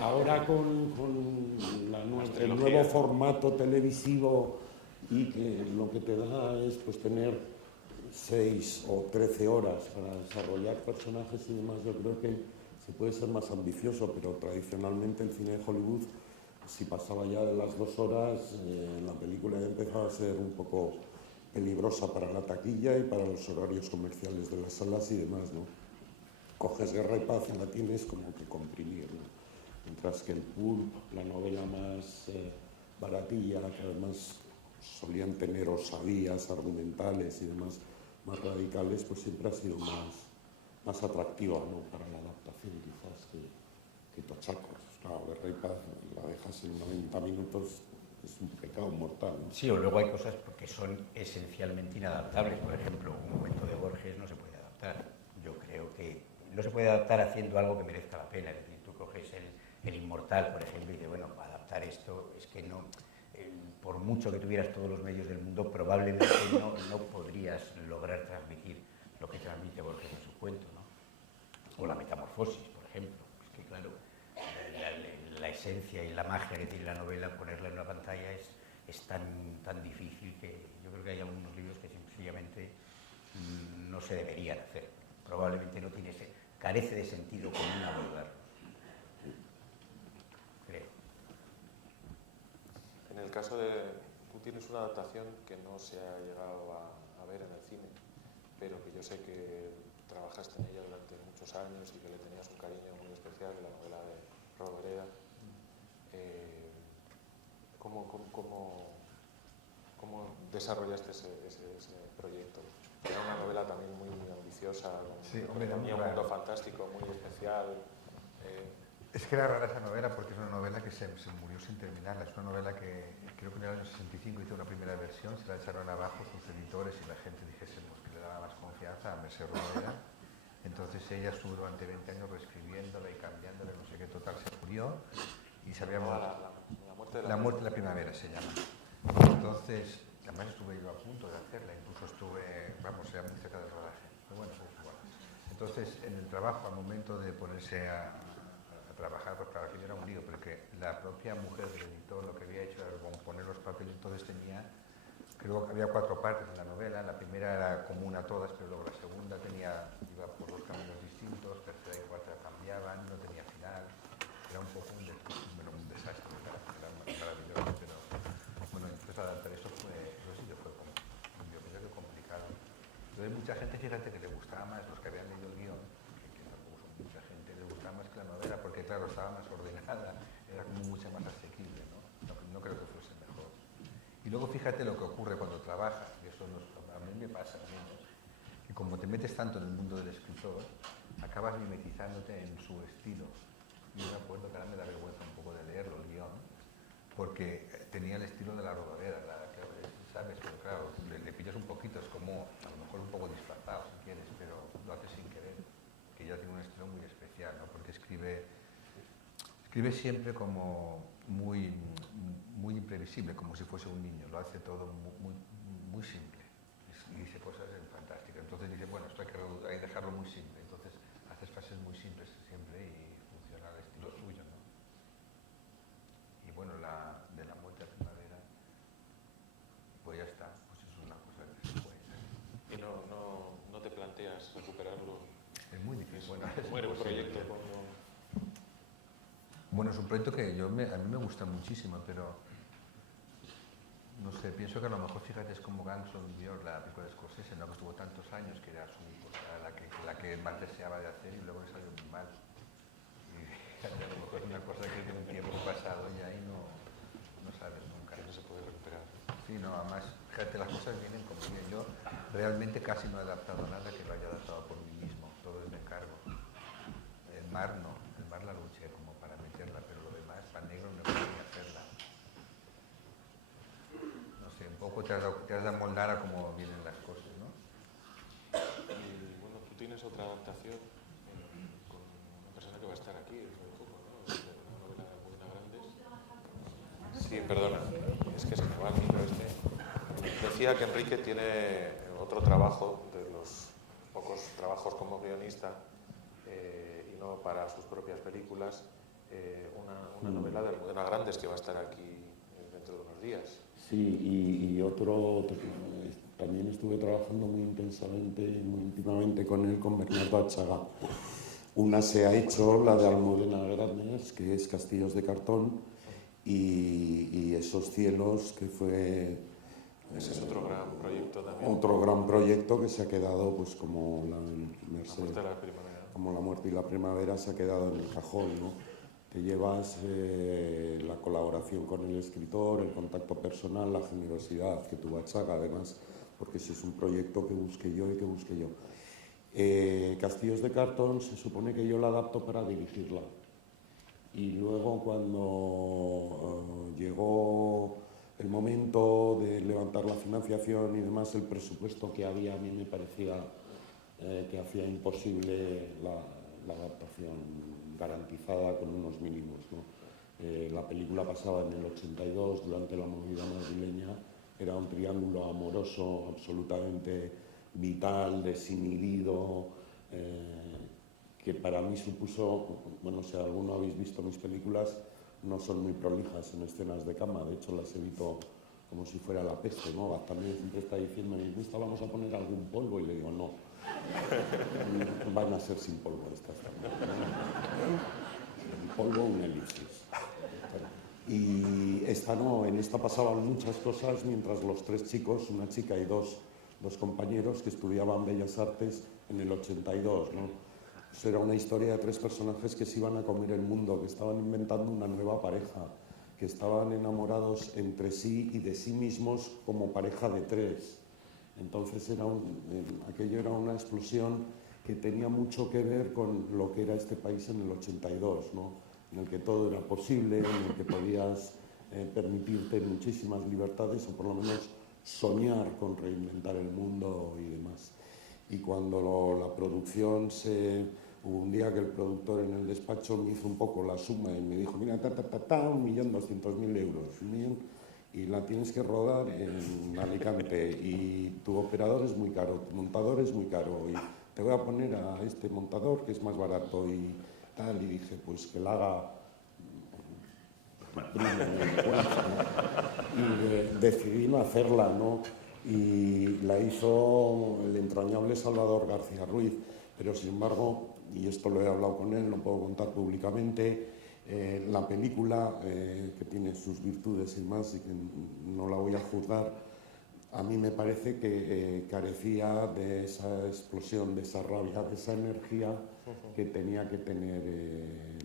Ahora con el nuevo formato televisivo y que lo que te da es pues tener 6 o 13 horas para desarrollar personajes y demás, yo creo que se puede ser más ambicioso, pero tradicionalmente el cine de Hollywood, si pasaba ya de las 2 horas, la película ya empezaba a ser un poco peligrosa para la taquilla y para los horarios comerciales de las salas y demás, ¿no? Coges Guerra y Paz y la tienes como que comprimir, ¿no? Mientras que el pulp, la novela más baratilla, que además solían tener osadías argumentales y demás más radicales, pues siempre ha sido más atractiva, ¿no? Para la adaptación quizás que Tochacos. Claro, Guerra y Paz la dejas en 90 minutos, es un pecado mortal, ¿no? Sí, o luego hay cosas que son esencialmente inadaptables. Por ejemplo, un momento de Borges no se puede adaptar. Yo creo que no se puede adaptar haciendo algo que merezca la pena. Es decir, tú coges el Inmortal, por ejemplo, y dices, bueno, para adaptar esto es que no, por mucho que tuvieras todos los medios del mundo, probablemente no podrías lograr transmitir lo que transmite Borges en su cuento, ¿no? O la Metamorfosis, por ejemplo. Es que, claro, la esencia y la magia que tiene la novela, ponerla en una pantalla es tan difícil que yo creo que hay algunos libros que sencillamente no se deberían hacer. Probablemente no tiene carece de sentido común abordarlo. Creo. En el caso de... Tú tienes una adaptación que no se ha llegado a ver en el cine, pero que yo sé que trabajaste en ella durante muchos años y que le tenías un cariño muy especial, la novela de Rodoreda. ¿Cómo desarrollaste ese proyecto? Era una novela también muy ambiciosa, tenía un mundo fantástico, muy especial. Es que era rara esa novela porque es una novela que se murió sin terminarla. Es una novela que creo que en el año 65 hizo una primera versión, se la echaron abajo sus editores y la gente dijésemos que le daba más confianza a Mercè Rodoreda. Entonces ella estuvo durante 20 años reescribiéndola y cambiándola, no sé qué, total, se murió y sabíamos... La muerte de la primavera se llama. Entonces, además estuve yo a punto de hacerla, incluso estuve, era muy cerca del rodaje. Pero bueno, pues igual. Entonces, en el trabajo, al momento de ponerse a trabajar, pues claro, aquello era un lío, porque la propia mujer del editor lo que había hecho era componer los papeles, entonces tenía, creo que había 4 partes en la novela, la primera era común a todas, pero luego la segunda iba por 2 caminos distintos, tercera y cuarta cambiaban, no tenía final, era un poco un desastre, era maravilloso, pero bueno, entonces adaptar eso fue entonces mucha gente, fíjate, que le gustaba más, los que habían leído el guión, que tampoco son mucha gente, le gustaba más que la novela, porque claro, estaba más ordenada, era como mucho más asequible, ¿no? No creo que fuese mejor. Y luego fíjate lo que ocurre cuando trabajas, y eso a mí me pasa también, ¿no? Que como te metes tanto en el mundo del escritor, acabas mimetizándote en su estilo. Y yo me acuerdo que ahora me da vergüenza un poco de leerlo, el guión, porque tenía el estilo de la Rodoreda, ¿sabes? Pero claro, le pillas un poquito, es como, a lo mejor un poco disfrazado si quieres, pero lo hace sin querer. Que ella tiene un estilo muy especial, ¿no? Porque escribe siempre como muy imprevisible, como si fuese un niño, lo hace todo muy simple y dice cosas fantásticas. Entonces dice, bueno, esto hay que dejarlo muy simple, entonces haces frases muy simples siempre y funciona al estilo suyo, ¿no? Y bueno, de la muerte a primavera, pues ya está, pues es una cosa que se puede hacer. ¿Y no te planteas recuperarlo? Es muy difícil. Bueno, muere el proyecto Bueno, es un proyecto que a mí me gusta muchísimo, pero no sé, pienso que a lo mejor, fíjate, es como Gangs of New York, la película de Scorsese, ¿no? Que estuvo tantos años, que era la que más deseaba de hacer y luego le salió muy mal. Y fíjate, a lo mejor es una cosa que de un tiempo pasado y ahí no sabes nunca. no se puede recuperar. Sí, no, además, fíjate, las cosas vienen como vienen. Yo realmente casi no he adaptado nada que lo haya adaptado por mí mismo, todo es de encargo. El mar no, el mar la luché como para meterla, pero lo demás, para negro no podía hacerla. No sé, un poco te has de amoldar a cómo vienen las cosas, ¿no? Y bueno, tú tienes otra adaptación con una persona que va a estar aquí dentro de poco, ¿no? Es una novela de Almudena Grandes. Sí, perdona, es que se me va el micro este. Decía que Enrique tiene otro trabajo, de los pocos trabajos como guionista, y no para sus propias películas, una novela de Almudena Grandes que va a estar aquí dentro de unos días. Sí, y también estuve trabajando muy intensamente y muy íntimamente con él, con Bernardo Achaga. Una se ha hecho, la de Almudena Grandes, que es Castillos de cartón, y Esos cielos, que fue... Ese es otro gran proyecto también. Otro gran proyecto que se ha quedado, pues como la muerte de la primavera. Como La muerte y la primavera, se ha quedado en el cajón, ¿no? Te llevas la colaboración con el escritor, el contacto personal, la generosidad que tuvo Achaga, además, porque ese es un proyecto que busqué yo y que busqué yo. Castillos de cartón se supone que yo la adapto para dirigirla. Y luego cuando llegó el momento de levantar la financiación y demás, el presupuesto que había a mí me parecía que hacía imposible la adaptación garantizada con unos mínimos, ¿no? La película pasaba en el 82, durante la movida madrileña, era un triángulo amoroso absolutamente vital, desinhibido, que para mí supuso, bueno, si alguno habéis visto mis películas, no son muy prolijas en escenas de cama, de hecho las evito como si fuera la peste, ¿no? También siempre está diciendo, ¿en esta vamos a poner algún polvo? Y le digo, no, van a ser sin polvo estas también, ¿no? El polvo, un elipsis. Y esta no, en esta pasaban muchas cosas mientras los tres chicos, una chica y dos compañeros que estudiaban Bellas Artes en el 82, ¿no? Pues era una historia de tres personajes que se iban a comer el mundo, que estaban inventando una nueva pareja, que estaban enamorados entre sí y de sí mismos como pareja de tres. Entonces aquello era una explosión que tenía mucho que ver con lo que era este país en el 82, ¿no? En el que todo era posible, en el que podías permitirte muchísimas libertades o por lo menos soñar con reinventar el mundo y demás. Y cuando la producción hubo un día que el productor en el despacho me hizo un poco la suma y me dijo, mira, 1.200.000 euros, y la tienes que rodar en Alicante, y tu operador es muy caro, tu montador es muy caro, y te voy a poner a este montador que es más barato y tal, y dije, pues que la haga y decidí no hacerla, ¿no? Y la hizo el entrañable Salvador García Ruiz, pero sin embargo, y esto lo he hablado con él, lo puedo contar públicamente, la película, que tiene sus virtudes y más, y que no la voy a juzgar, a mí me parece que carecía de esa explosión, de esa rabia, de esa energía que tenía que tener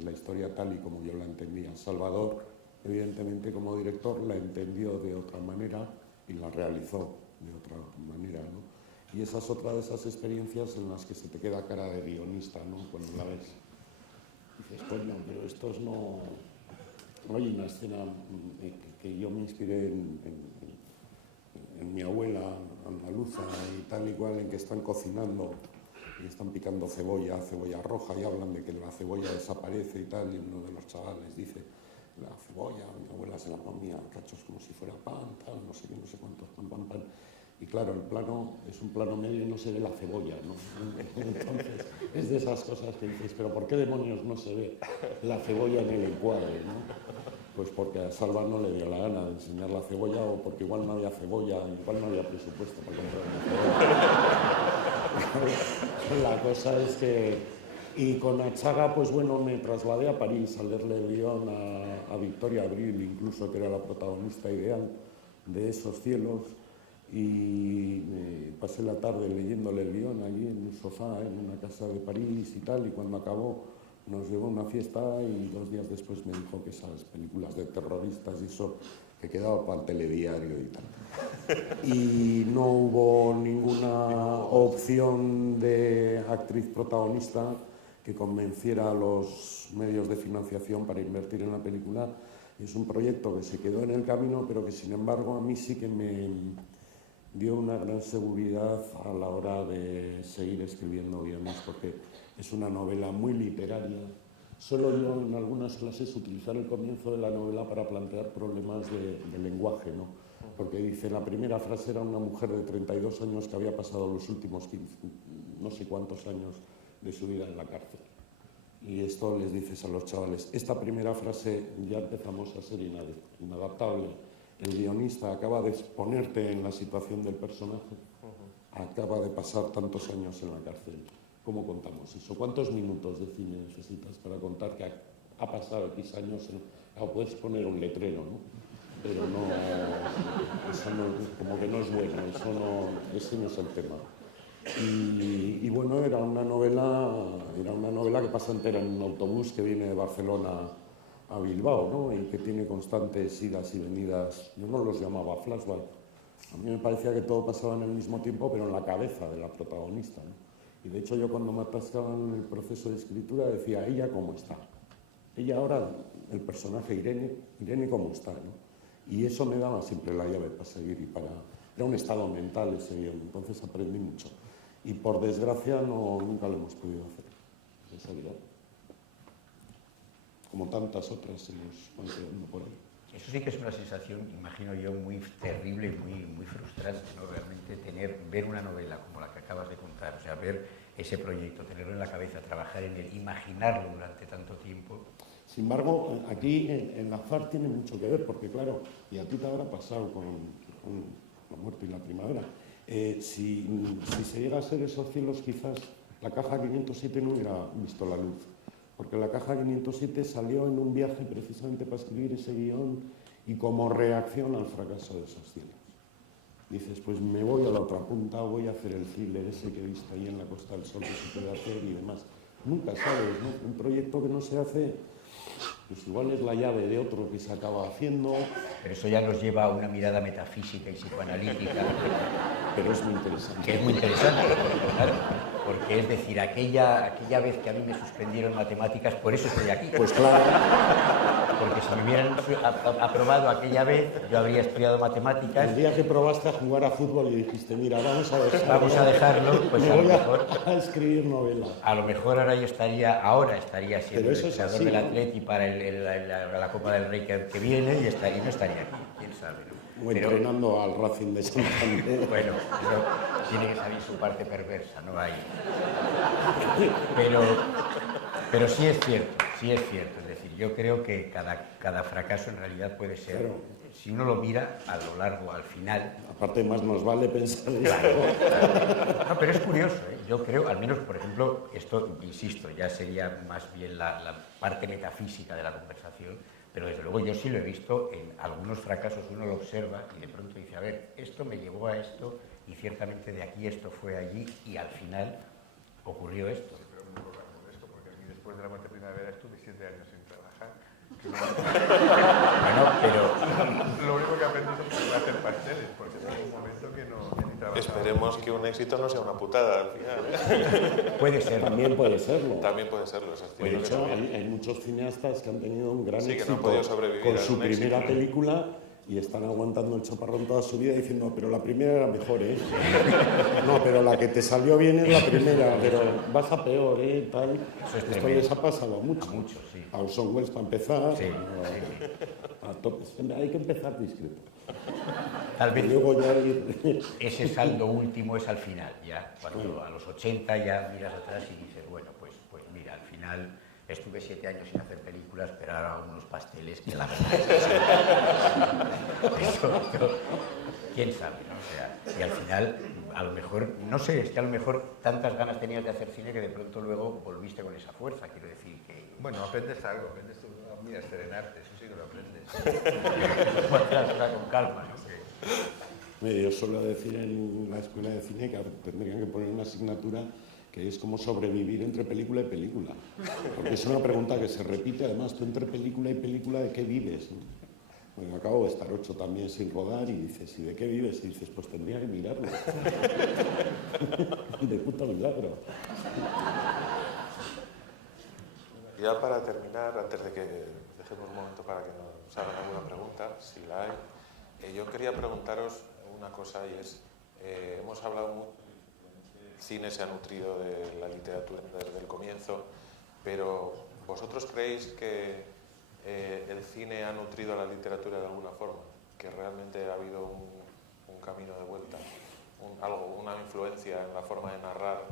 la historia tal y como yo la entendía. Salvador, evidentemente, como director, la entendió de otra manera y la realizó de otra manera, ¿no? Y esa es otra de esas experiencias en las que se te queda cara de guionista, ¿no? Cuando la ves. Dices, coño, pero estos no... Hay una escena que yo me inspiré en mi abuela andaluza y tal y cual, en que están cocinando y están picando cebolla roja, y hablan de que la cebolla desaparece y tal, y uno de los chavales dice, la cebolla, mi abuela se la comía cachos como si fuera pan, tal, no sé qué, no sé cuántos, pan. Y claro, el plano es un plano medio y no se ve la cebolla, ¿no? Entonces, es de esas cosas que dices, pero ¿por qué demonios no se ve la cebolla en el encuadre, ¿no? Pues porque a Salva no le dio la gana de enseñar la cebolla, o porque igual no había cebolla, igual no había presupuesto para comprar una cebolla. La cosa es que... Y con Achaga, pues bueno, me trasladé a París a leerle el guión a Victoria Abril, incluso, que era la protagonista ideal de Esos cielos, y pasé la tarde leyéndole el guión allí en un sofá, en una casa de París y tal, y cuando acabó nos llevó a una fiesta y 2 días después me dijo que esas películas de terroristas y eso, que quedaba para el telediario y tal. Y no hubo ninguna opción de actriz protagonista que convenciera a los medios de financiación para invertir en la película. Es un proyecto que se quedó en el camino, pero que sin embargo a mí sí que me dio una gran seguridad a la hora de seguir escribiendo guiones, porque es una novela muy literaria. Suelo yo en algunas clases utilizar el comienzo de la novela para plantear problemas de lenguaje, ¿no? Porque dice, la primera frase era una mujer de 32 años que había pasado los últimos 15, no sé cuántos años de su vida en la cárcel. Y esto les dices a los chavales, esta primera frase ya empezamos a ser inadaptable. El guionista acaba de ponerte en la situación del personaje, acaba de pasar tantos años en la cárcel. ¿Cómo contamos eso? ¿Cuántos minutos de cine necesitas para contar que ha pasado X años? O puedes poner un letrero, ¿no? Pero no, eso no, como que no es bueno, ese no es el tema. Y bueno, era una novela que pasa entera en un autobús que viene de Barcelona a Bilbao, ¿no? Y que tiene constantes idas y venidas. Yo no los llamaba flashback. A mí me parecía que todo pasaba en el mismo tiempo, pero en la cabeza de la protagonista, ¿no? Y de hecho yo cuando me atascaba en el proceso de escritura decía, ¿ella cómo está? Ella ahora, el personaje Irene cómo está, ¿no? Y eso me daba siempre la llave para seguir y para... Era un estado mental ese guión, entonces aprendí mucho. Y por desgracia nunca lo hemos podido hacer, esa vida. Como tantas otras se nos van quedando por ahí. Eso sí que es una sensación, imagino yo, muy terrible y muy frustrante, ¿no? Realmente ver una novela como la que acabas de contar, o sea, ver ese proyecto, tenerlo en la cabeza, trabajar en él, imaginarlo durante tanto tiempo. Sin embargo, aquí el azar tiene mucho que ver, porque claro, y a ti te habrá pasado con La muerte y la primavera, si se llega a ser Esos cielos, quizás la caja 507 no hubiera visto la luz. Porque la caja 507 salió en un viaje precisamente para escribir ese guión y como reacción al fracaso de Esos cielos. Dices, pues me voy a la otra punta, voy a hacer el thriller ese que he visto ahí en la Costa del Sol que se puede hacer y demás. Nunca sabes, ¿no? Un proyecto que no se hace, pues igual es la llave de otro que se acaba haciendo. Pero eso ya nos lleva a una mirada metafísica y psicoanalítica. Pero es muy interesante. Que es muy interesante, claro. Porque es decir, aquella vez que a mí me suspendieron matemáticas, por eso estoy aquí. Pues claro. Porque si me hubieran aprobado aquella vez, yo habría estudiado matemáticas. El día que probaste a jugar a fútbol y dijiste, mira, vamos a dejarlo, pues me a lo voy mejor a escribir novela. A lo mejor ahora estaría siendo entrenador del ¿no? Atleti para la Copa del Rey que viene y no estaría aquí, quién sabe, ¿no? O entrenando al Racing de Santander. Bueno, eso tiene que salir su parte perversa, no hay. Pero sí es cierto, es decir, yo creo que cada fracaso en realidad puede ser, claro. Si uno lo mira a lo largo, al final... Aparte más nos vale pensar en claro. No, pero es curioso, ¿eh? Yo creo, al menos, por ejemplo, esto, insisto, ya sería más bien la parte metafísica de la conversación, Pero desde luego yo sí lo he visto en algunos fracasos, uno lo observa y de pronto dice, a ver, esto me llevó a esto y ciertamente de aquí esto fue allí y al final ocurrió esto. Sí, pero muy poco esto, porque a mí después de la muerte primavera estuve 7 años sin trabajar. Bueno, pero Lo único que aprendí es a hacer pasteles, porque en un momento que no ni trabajaba. Esperemos que un éxito no sea una putada al final, ¿eh? puede ser. También puede serlo. También puede serlo, eso es De cierto. hecho, hay muchos cineastas que han tenido un gran Sí, que no éxito han podido sobrevivir con a su un primera éxito. película y están aguantando el chaparrón toda su vida diciendo, pero la primera era mejor, ¿eh? No, pero la que te salió bien es la primera, pero vas a peor, ¿eh? Tal. Eso es Esto tremendo. les ha pasado a muchos. A muchos, sí. A Orson Welles para empezar. Sí, A tope. Hay que empezar discreto. Tal Y vez luego ya ir... ese saldo último es al final, ya, cuando a los 80 ya miras atrás y dices, bueno, pues mira, al final estuve 7 años sin hacer películas, pero ahora hago unos pasteles que la verdad es que eso, quién sabe, ¿no? O sea, y al final, a lo mejor, no sé, es que a lo mejor tantas ganas tenías de hacer cine que de pronto luego volviste con esa fuerza, quiero decir que... Bueno, aprendes algo, aprendes tú, mira, serenarte, eso sí que lo aprendes. Bueno, claro, con calma, ¿no? Yo suelo decir en la escuela de cine que tendrían que poner una asignatura que es como sobrevivir entre película y película. Porque es una pregunta que se repite, además, tú entre película y película, ¿de qué vives? Bueno, acabo de estar 8 también sin rodar y dices, ¿y de qué vives? Y dices, pues tendría que mirarlo. De puta milagro. Ya para terminar, antes de que dejemos un momento para que nos hagan alguna pregunta, si la hay, yo quería preguntaros una cosa y es, hemos hablado mucho, el cine se ha nutrido de la literatura desde el comienzo, pero ¿vosotros creéis que el cine ha nutrido a la literatura de alguna forma? ¿Que realmente ha habido un camino de vuelta, una influencia en la forma de narrar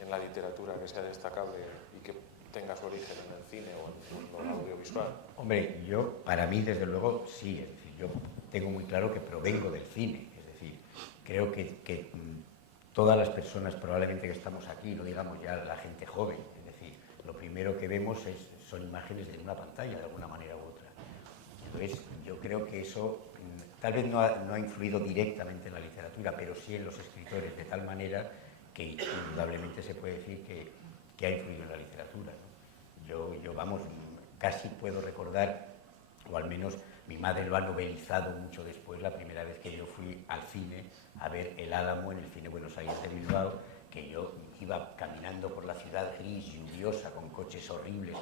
en la literatura que sea destacable y que tenga su origen en el cine o en lo audiovisual? Hombre, para mí, desde luego, sí. Es decir, yo tengo muy claro que provengo del cine. Es decir, creo que todas las personas probablemente que estamos aquí, no digamos ya la gente joven, es decir, lo primero que vemos son imágenes de una pantalla, de alguna manera u otra. Entonces, yo creo que eso tal vez no ha influido directamente en la literatura, pero sí en los escritores, de tal manera que indudablemente se puede decir que ha influido en la literatura, ¿no? Yo, vamos, casi puedo recordar, o al menos mi madre lo ha novelizado mucho después, la primera vez que yo fui al cine a ver El Álamo en el Cine Buenos Aires de Bilbao, que yo iba caminando por la ciudad gris, lluviosa, con coches horribles,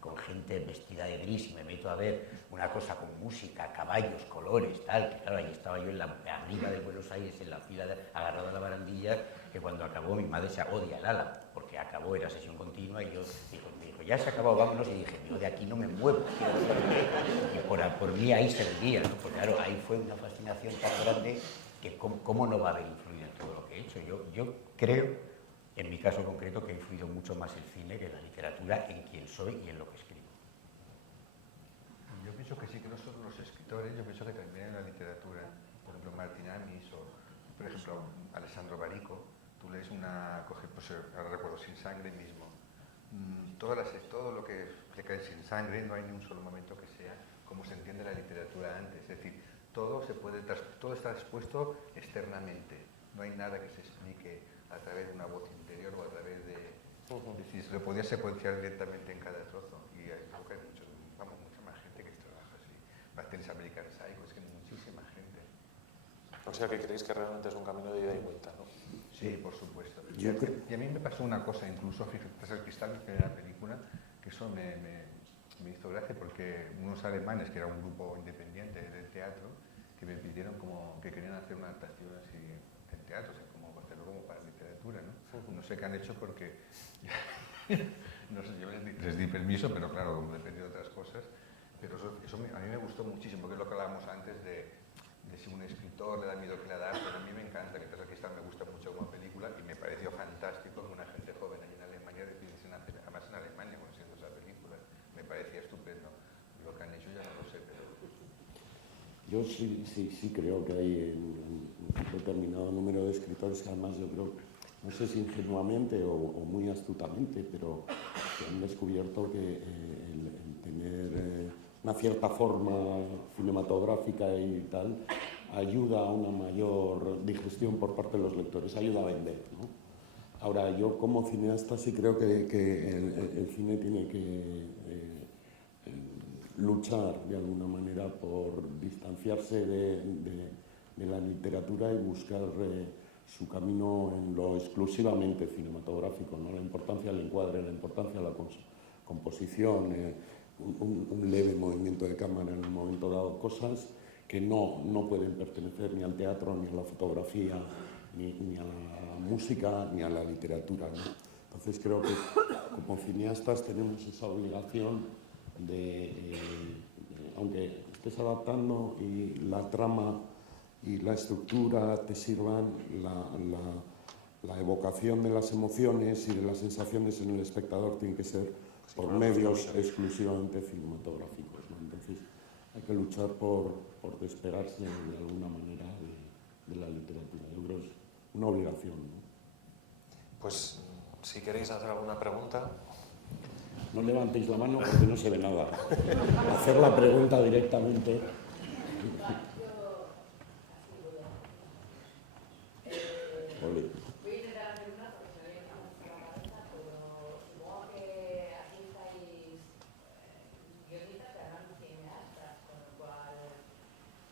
con gente vestida de gris, y me meto a ver una cosa con música, caballos, colores, tal, que claro, ahí estaba yo en la arriba del Buenos Aires, en la fila, agarrado a la barandilla, que cuando acabó mi madre se odia El Álamo, porque acabó, era sesión continua, y yo me dijo, ya se ha acabado, vámonos, y dije, yo de aquí no me muevo, y por mí ahí serviría, ¿no? Pues claro, ahí fue una fascinación tan grande que cómo no va a haber influido en todo lo que he hecho. Yo creo, en mi caso concreto, que ha influido mucho más el cine que la literatura en quién soy y en lo que escribo. Yo pienso que sí, que no solo los escritores, yo pienso que también en la literatura, por ejemplo, Martín Amis o, por ejemplo, Alessandro Barico, tú lees pues ahora recuerdo Sin Sangre mismo, todo lo que te cae Sin Sangre, no hay ni un solo momento que sea como se entiende la literatura antes, es decir, todo está expuesto externamente, no hay nada que se explique a través de una voz interior o a través de... Es decir, se lo podía secuenciar directamente en cada trozo y hay mucha más gente que trabaja así. Pasteles American Psycho, es que muchísima gente. O sea que creéis que realmente es un camino de ida y vuelta, ¿no? Sí, por supuesto. Yo creo... Y a mí me pasó una cosa, incluso, fíjate, el Cristal, mi primera película, que eso me hizo gracia porque unos alemanes, que era un grupo independiente del teatro, que me pidieron que querían hacer una adaptación así en teatro, o sea, como hacerlo como para literatura, ¿no? No sé qué han hecho porque, no sé, yo les di permiso, pero claro, como depende de otras cosas, pero eso a mí me gustó muchísimo, porque es lo que hablábamos antes de si un escritor le da miedo que le da, pero a mí me encanta, que Teresa Cristal me gusta mucho como película y me pareció fantástico que una gente joven allí en Alemania decidiesen hacer, además en Alemania, conociendo esa película, me parecía estupendo. Lo que han hecho ya no lo sé, pero... Yo sí creo que hay un determinado número de escritores que además yo creo, no sé si ingenuamente o muy astutamente, pero que han descubierto que el tener una cierta forma cinematográfica y tal, ayuda a una mayor digestión por parte de los lectores, ayuda a vender, ¿no? Ahora, yo como cineasta sí creo que el cine tiene que luchar de alguna manera por distanciarse de la literatura y buscar su camino en lo exclusivamente cinematográfico, ¿no? La importancia del encuadre, la importancia de la composición, un leve movimiento de cámara en un momento dado, cosas que no pueden pertenecer ni al teatro, ni a la fotografía, ni a la música, ni a la literatura, ¿no? Entonces creo que como cineastas tenemos esa obligación aunque estés adaptando y la trama y la estructura te sirvan, la evocación de las emociones y de las sensaciones en el espectador tiene que ser por medios exclusivamente cinematográficos, ¿no? Entonces hay que luchar por despegarse de alguna manera de la literatura. Yo creo que es una obligación, ¿no? Pues si queréis hacer alguna pregunta. No levantéis la mano porque no se ve nada. Hacer la pregunta directamente. Ole. Voy a intentar hacer una porque se me viene una cosa a la cabeza, pero supongo que aquí estáis guionistas que además no cineastas, con lo cual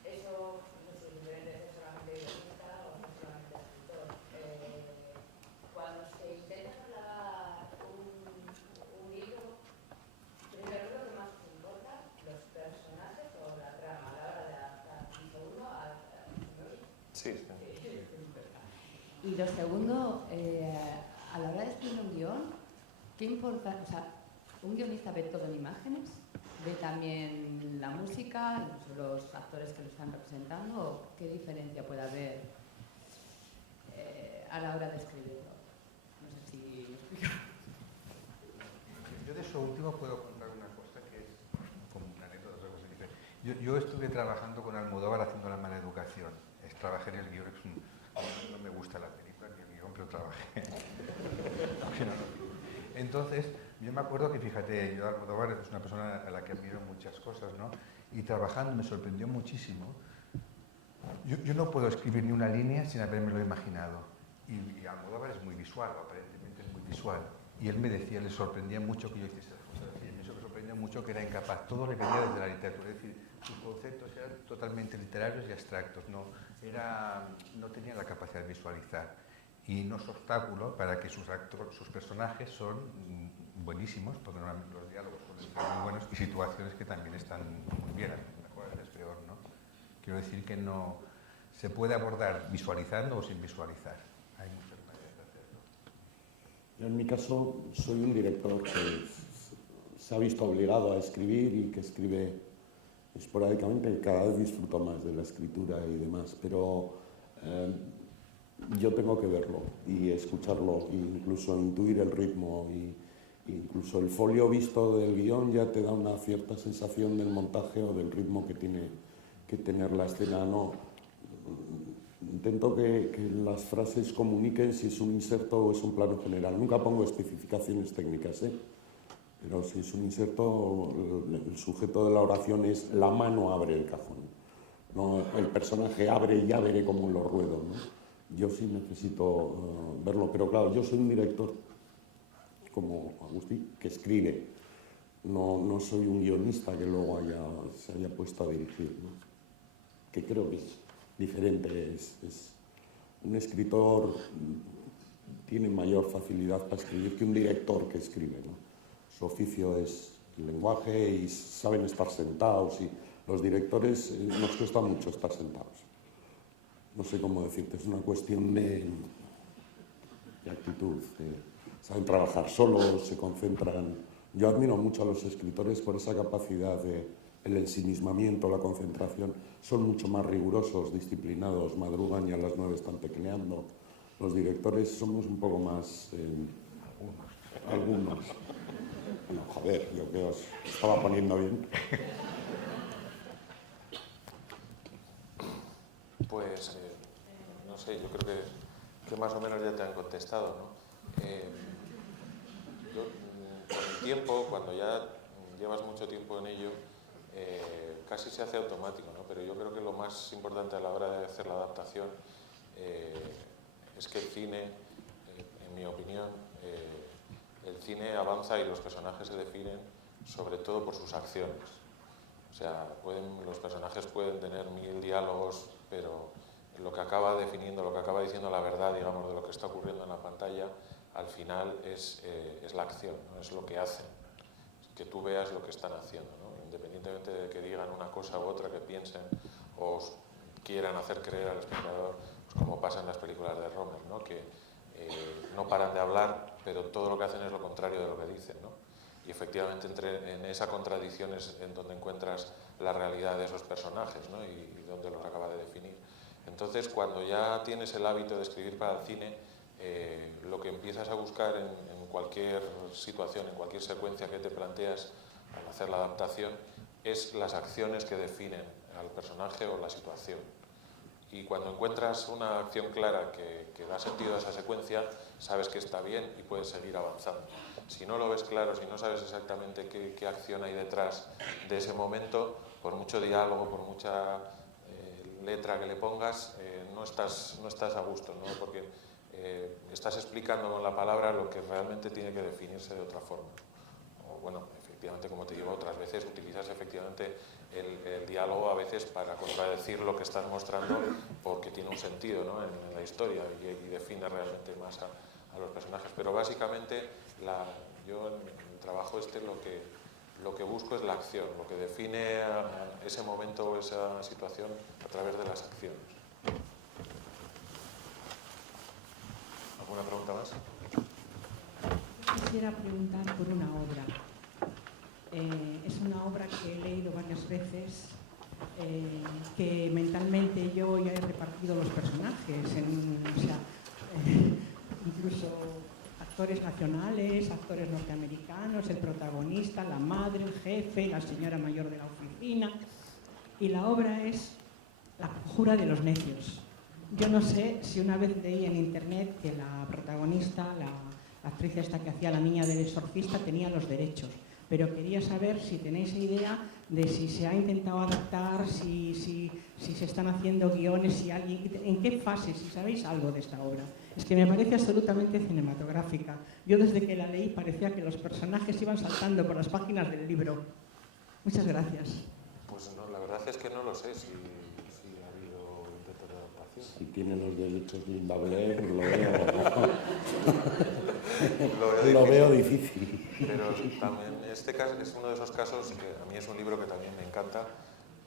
eso no sé si deben de ser solamente guionista o no solamente escritor. Cuando se intenta trasladar un libro, primero lo que más os importa, los personajes o la trama a la hora de adaptar. Y segundo, Sí. y lo segundo, a la hora de escribir un guión, ¿qué importa? O sea, ¿un guionista ve todo en imágenes? ¿Ve también la música, incluso los actores que lo están representando? ¿O qué diferencia puede haber a la hora de escribirlo? No sé si me explico. Yo de eso último puedo contar una cosa que es como una anécdota. Yo estuve trabajando con Almodóvar haciendo La mala educación. Trabajé en el guión, no me gusta la película ni el guión, pero trabajé. Entonces, yo me acuerdo que, fíjate, yo Almodóvar es una persona a la que admiro muchas cosas, ¿no? Y trabajando me sorprendió muchísimo. Yo no puedo escribir ni una línea sin habérmelo imaginado. Y Almodóvar es muy visual, aparentemente es muy visual. Y él me decía, le sorprendía mucho que yo hiciese esas cosas así. Me sorprendía mucho que era incapaz. Todo le venía desde la literatura. Es decir, sus conceptos eran totalmente literarios y abstractos. No tenía la capacidad de visualizar. Y no es obstáculo para que sus personajes son buenísimos, porque normalmente los diálogos suelen ser muy buenos, y situaciones que también están muy bien, mejor a veces peor, ¿no? Quiero decir que no se puede abordar visualizando o sin visualizar. Hay muchas maneras de hacerlo. En mi caso, soy un director que se ha visto obligado a escribir y que escribe esporádicamente. Cada vez disfruto más de la escritura y demás, pero yo tengo que verlo y escucharlo, e incluso intuir el ritmo, y incluso el folio visto del guión ya te da una cierta sensación del montaje o del ritmo que tiene que tener la escena. No, intento que las frases comuniquen si es un inserto o es un plano general. Nunca pongo especificaciones técnicas, pero si es un inserto, el sujeto de la oración es la mano abre el cajón. No, el personaje abre y ya veré cómo lo ruedo, ¿no? Yo sí necesito verlo, pero claro, yo soy un director como Agustí, que escribe. No soy un guionista que luego se haya puesto a dirigir, ¿no? Que creo que es diferente. Un escritor tiene mayor facilidad para escribir que un director que escribe, ¿no? Su oficio es el lenguaje y saben estar sentados, y los directores nos cuesta mucho estar sentados. No sé cómo decirte, es una cuestión de actitud. Saben trabajar solos, se concentran. Yo admiro mucho a los escritores por esa capacidad el ensimismamiento, la concentración. Son mucho más rigurosos, disciplinados, madrugan y a las 9 están tecleando. Los directores somos un poco más... Algunos. No, joder, yo que os estaba poniendo bien. Pues, no sé, yo creo que más o menos ya te han contestado, ¿no? Yo, con el tiempo, cuando ya llevas mucho tiempo en ello, casi se hace automático, ¿no? Pero yo creo que lo más importante a la hora de hacer la adaptación es que el cine, en mi opinión, el cine avanza y los personajes se definen sobre todo por sus acciones. O sea, los personajes pueden tener 1000 diálogos, pero lo que acaba definiendo, lo que acaba diciendo la verdad, digamos, de lo que está ocurriendo en la pantalla, al final es la acción, ¿no? Es lo que hacen, que tú veas lo que están haciendo, ¿no? Independientemente de que digan una cosa u otra, que piensen o quieran hacer creer al espectador, pues como pasa en las películas de Romer, ¿no? Que no paran de hablar, pero todo lo que hacen es lo contrario de lo que dicen, ¿no? Y efectivamente en esa contradicción es en donde encuentras la realidad de esos personajes, ¿no? y donde los acaba de definir. Entonces, cuando ya tienes el hábito de escribir para el cine, lo que empiezas a buscar en cualquier situación, en cualquier secuencia que te planteas al hacer la adaptación, es las acciones que definen al personaje o la situación. Y cuando encuentras una acción clara que da sentido a esa secuencia, sabes que está bien y puedes seguir avanzando. Si no lo ves claro, si no sabes exactamente qué acción hay detrás de ese momento, por mucho diálogo, por mucha letra que le pongas, no estás a gusto, ¿no? Porque estás explicando con la palabra lo que realmente tiene que definirse de otra forma. O bueno, efectivamente, como te digo, otras veces utilizas efectivamente el diálogo a veces para contradecir lo que estás mostrando porque tiene un sentido, ¿no? en la historia y define realmente más a los personajes. Pero básicamente yo en el trabajo lo que busco es la acción, lo que define ese momento o esa situación a través de las acciones. ¿Alguna pregunta más? Quisiera preguntar por una obra. Es una obra que he leído varias veces, que mentalmente yo ya he repartido los personajes, incluso actores nacionales, actores norteamericanos, el protagonista, la madre, el jefe, la señora mayor de la oficina. Y la obra es La conjura de los necios. Yo no sé si una vez leí en internet que la protagonista, la actriz esta que hacía la niña del exorcista, tenía los derechos. Pero quería saber si tenéis idea de si se ha intentado adaptar, si se están haciendo guiones, en qué fase, si sabéis algo de esta obra. Es que me parece absolutamente cinematográfica. Yo desde que la leí parecía que los personajes iban saltando por las páginas del libro. Muchas gracias. Pues no, la verdad es que no lo sé si ha habido intentos de adaptación. Si tiene los derechos de Linda Blair, lo veo difícil. Pero también este caso es uno de esos casos que a mí es un libro que también me encanta,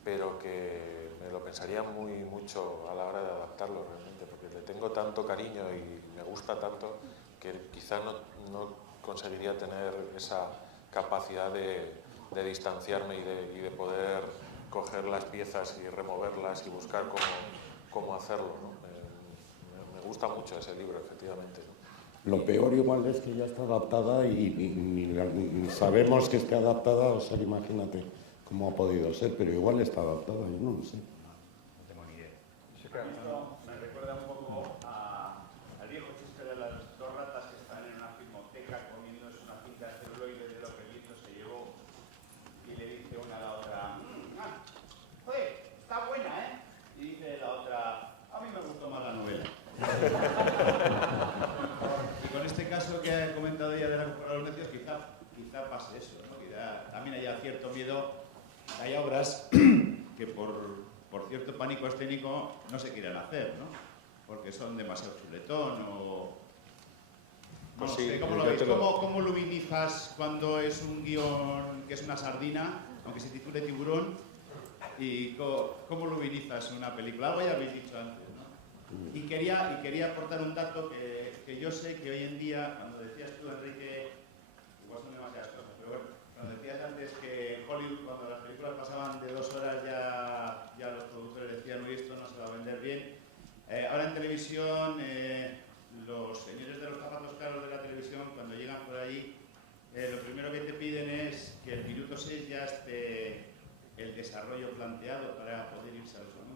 pero que me lo pensaría mucho a la hora de adaptarlo realmente, porque le tengo tanto cariño y me gusta tanto que quizá no conseguiría tener esa capacidad de distanciarme y de poder coger las piezas y removerlas y buscar cómo hacerlo, ¿no? Me gusta mucho ese libro, efectivamente, ¿no? Lo peor igual es que ya está adaptada y ni sabemos que esté adaptada, o sea, imagínate cómo ha podido ser, pero igual está adaptada, yo no lo sé. No tengo ni idea. Esto me recuerda un poco al viejo chiste de las dos ratas que están en una filmoteca comiéndose una cinta de celuloide de lo que el viento se llevó y le dice una a la otra, joder, está buena, ¿eh? Y dice la otra, a mí me gustó más la novela. Y con este caso que ha comentado ella de la conjura de los necios, quizá pase eso, ¿no? Quizá también haya cierto miedo. Hay obras que por cierto pánico escénico no se quieren hacer, ¿no? Porque son demasiado chuletón o... Pues no sí, sé, ¿cómo lo veis? ¿Cómo luminizas cuando es un guión que es una sardina, aunque se titule Tiburón? ¿Y cómo luminizas una película? Algo ya habéis dicho antes, ¿no? Y quería aportar un dato que yo sé que hoy en día, cuando decías tú, Enrique, igual son demasiadas cosas, pero bueno, cuando decías antes que en Hollywood, cuando las películas pasaban de 2 horas, ya los productores decían, uy, esto no se va a vender bien. Ahora en televisión, los señores de los zapatos caros de la televisión, cuando llegan por ahí, lo primero que te piden es que el minuto 6 ya esté el desarrollo planteado para poder irse a los anuncios.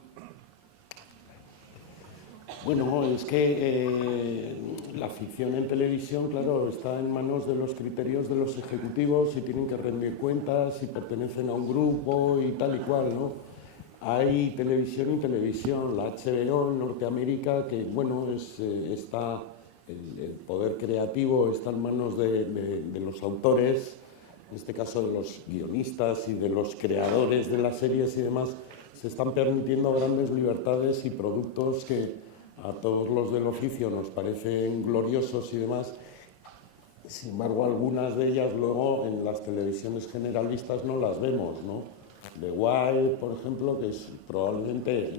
Bueno, es que la ficción en televisión, claro, está en manos de los criterios de los ejecutivos y tienen que rendir cuentas si pertenecen a un grupo y tal y cual, ¿no? Hay televisión y televisión, la HBO en Norteamérica, que bueno, está, el poder creativo está en manos de los autores, en este caso de los guionistas y de los creadores de las series y demás, se están permitiendo grandes libertades y productos que a todos los del oficio nos parecen gloriosos y demás. Sin embargo, algunas de ellas luego en las televisiones generalistas no las vemos, ¿no? The Wire, por ejemplo, que es probablemente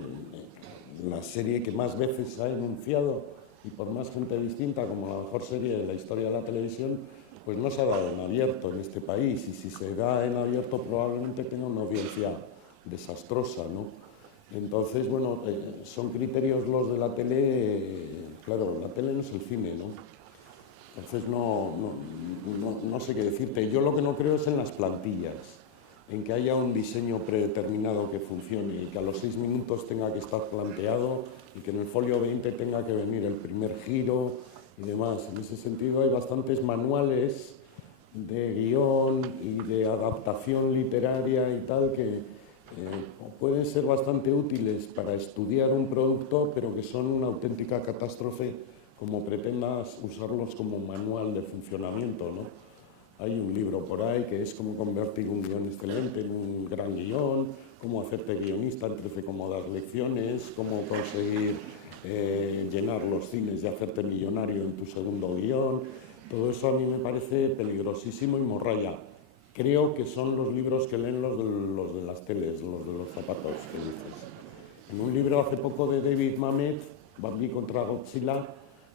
la serie que más veces se ha enunciado y por más gente distinta como la mejor serie de la historia de la televisión, pues no se ha dado en abierto en este país, y si se da en abierto probablemente tenga una audiencia desastrosa, ¿no? Entonces, bueno, son criterios los de la tele, claro, la tele no es el cine, ¿no? Entonces no sé qué decirte. Yo lo que no creo es en las plantillas, en que haya un diseño predeterminado que funcione y que a los 6 minutos tenga que estar planteado y que en el folio 20 tenga que venir el primer giro y demás. En ese sentido hay bastantes manuales de guión y de adaptación literaria y tal que pueden ser bastante útiles para estudiar un producto, pero que son una auténtica catástrofe como pretendas usarlos como manual de funcionamiento, ¿no? Hay un libro por ahí que es cómo convertir un guión excelente en un gran guión, cómo hacerte guionista en 13 cómodas lecciones, cómo conseguir llenar los cines y hacerte millonario en tu segundo guión. Todo eso a mí me parece peligrosísimo y morralla. Creo que son los libros que leen los de las teles, los de los zapatos, que dices. En un libro hace poco de David Mamet, Bambi contra Godzilla,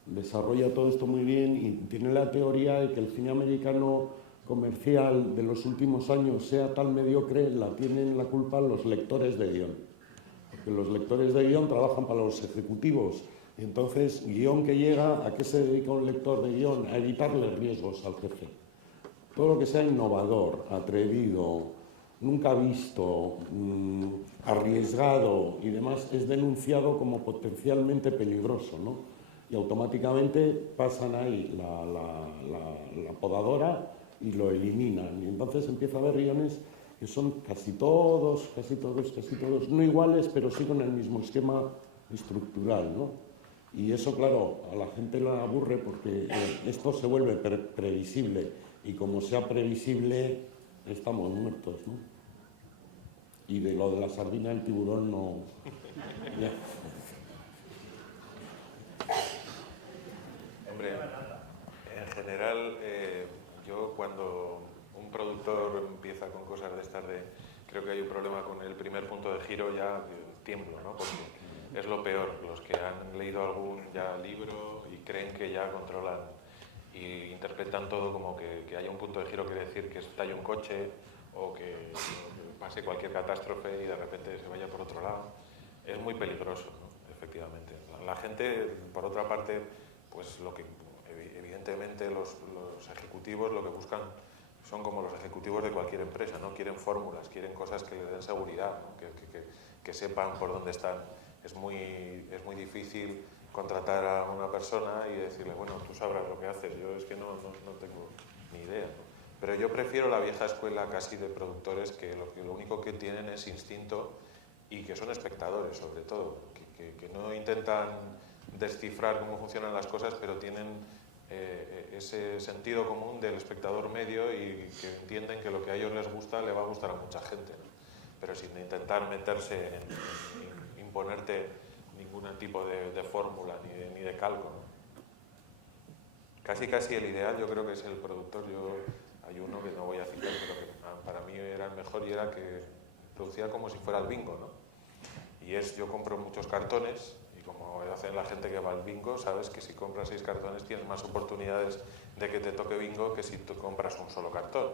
desarrolla todo esto muy bien y tiene la teoría de que el cine americano comercial de los últimos años sea tan mediocre, la tienen la culpa los lectores de guión. Porque los lectores de guión trabajan para los ejecutivos. Entonces, guión que llega, ¿a qué se dedica un lector de guión? A evitarle riesgos al jefe. Todo lo que sea innovador, atrevido, nunca visto, arriesgado y demás es denunciado como potencialmente peligroso, ¿no? Y automáticamente pasan ahí la podadora y lo eliminan. Y entonces empieza a haber guiones que son casi todos, no iguales, pero sí con el mismo esquema estructural, ¿no? Y eso, claro, a la gente la aburre porque esto se vuelve previsible. Y como sea previsible, estamos muertos, ¿no? Y de lo de la sardina del tiburón no... Ya. Hombre, en general, yo cuando un productor empieza con cosas de estas creo que hay un problema con el primer punto de giro, ya tiemblo, ¿no? Porque es lo peor, los que han leído algún ya libro y creen que ya controlan y interpretan todo como que haya un punto de giro, quiere decir que estalle un coche o que pase cualquier catástrofe y de repente se vaya por otro lado. Es muy peligroso, ¿no? Efectivamente. La gente, por otra parte, pues lo que evidentemente los ejecutivos lo que buscan son como los ejecutivos de cualquier empresa, ¿no? Quieren fórmulas, quieren cosas que les den seguridad, ¿no? que sepan por dónde están. Es muy difícil contratar a una persona y decirle, bueno, tú sabrás lo que haces, yo es que no tengo ni idea, ¿no? Pero yo prefiero la vieja escuela casi de productores que lo único que tienen es instinto y que son espectadores, sobre todo, que no intentan descifrar cómo funcionan las cosas, pero tienen ese sentido común del espectador medio y que entienden que lo que a ellos les gusta le va a gustar a mucha gente, ¿no? Pero sin intentar meterse en imponerte ningún tipo de fórmula ni de cálculo, ¿no? Casi el ideal yo creo que es el productor. Hay uno que no voy a citar, pero que para mí era el mejor y era que producía como si fuera el bingo, ¿no? Y yo compro muchos cartones y como hacen la gente que va al bingo, sabes que si compras 6 cartones tienes más oportunidades de que te toque bingo que si tú compras un solo cartón.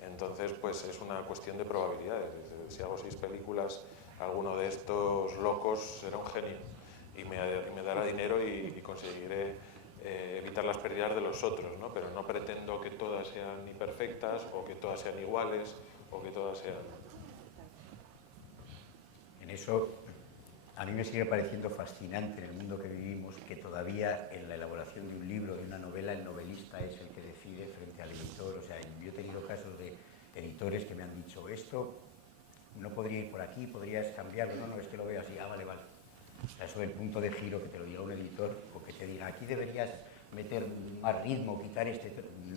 Entonces, pues es una cuestión de probabilidades. Si hago 6 películas, alguno de estos locos será un genio y me dará dinero y conseguiré evitar las pérdidas de los otros, ¿no? Pero no pretendo que todas sean ni perfectas o que todas sean iguales o que todas sean... En eso A mí me sigue pareciendo fascinante en el mundo que vivimos que todavía en la elaboración de un libro, de una novela, el novelista es el que decide frente al editor. O sea, yo he tenido casos de editores que me han dicho esto no podría ir por aquí, podrías cambiarlo, no, es que lo veo así, vale. O sea, eso del punto de giro que te lo diga un editor o que te diga aquí deberías meter más ritmo, quitar este,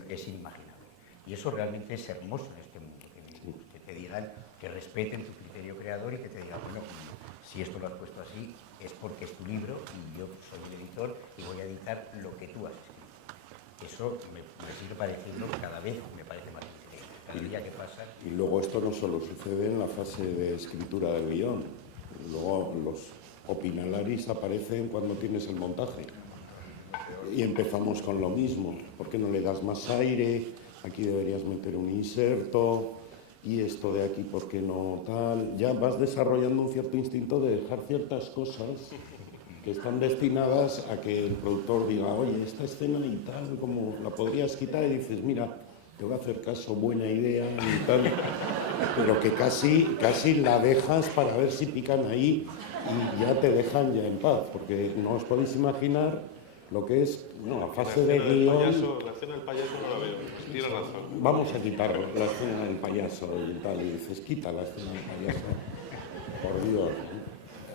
es inimaginable. Y eso realmente es hermoso en este mundo, que te digan, que respeten tu criterio creador y que te digan, bueno, si esto lo has puesto así es porque es tu libro y yo soy el editor y voy a editar lo que tú has escrito. Eso me sigue pareciendo cada vez me parece más increíble. Cada día que pasa. Y luego esto no solo sucede en la fase de escritura del guión, luego los opinalaris aparecen cuando tienes el montaje. Y empezamos con lo mismo. ¿Por qué no le das más aire? Aquí deberías meter un inserto. Y esto de aquí, ¿por qué no tal? Ya vas desarrollando un cierto instinto de dejar ciertas cosas que están destinadas a que el productor diga, oye, esta escena y tal, como la podrías quitar, y dices, mira, te voy a hacer caso, buena idea y tal, pero que casi la dejas para ver si pican ahí y ya te dejan ya en paz, porque no os podéis imaginar lo que es la fase de guión. La escena del payaso no la veo, tienes razón. Vamos a quitar la escena del payaso y tal, y dices, quita la escena del payaso, por Dios.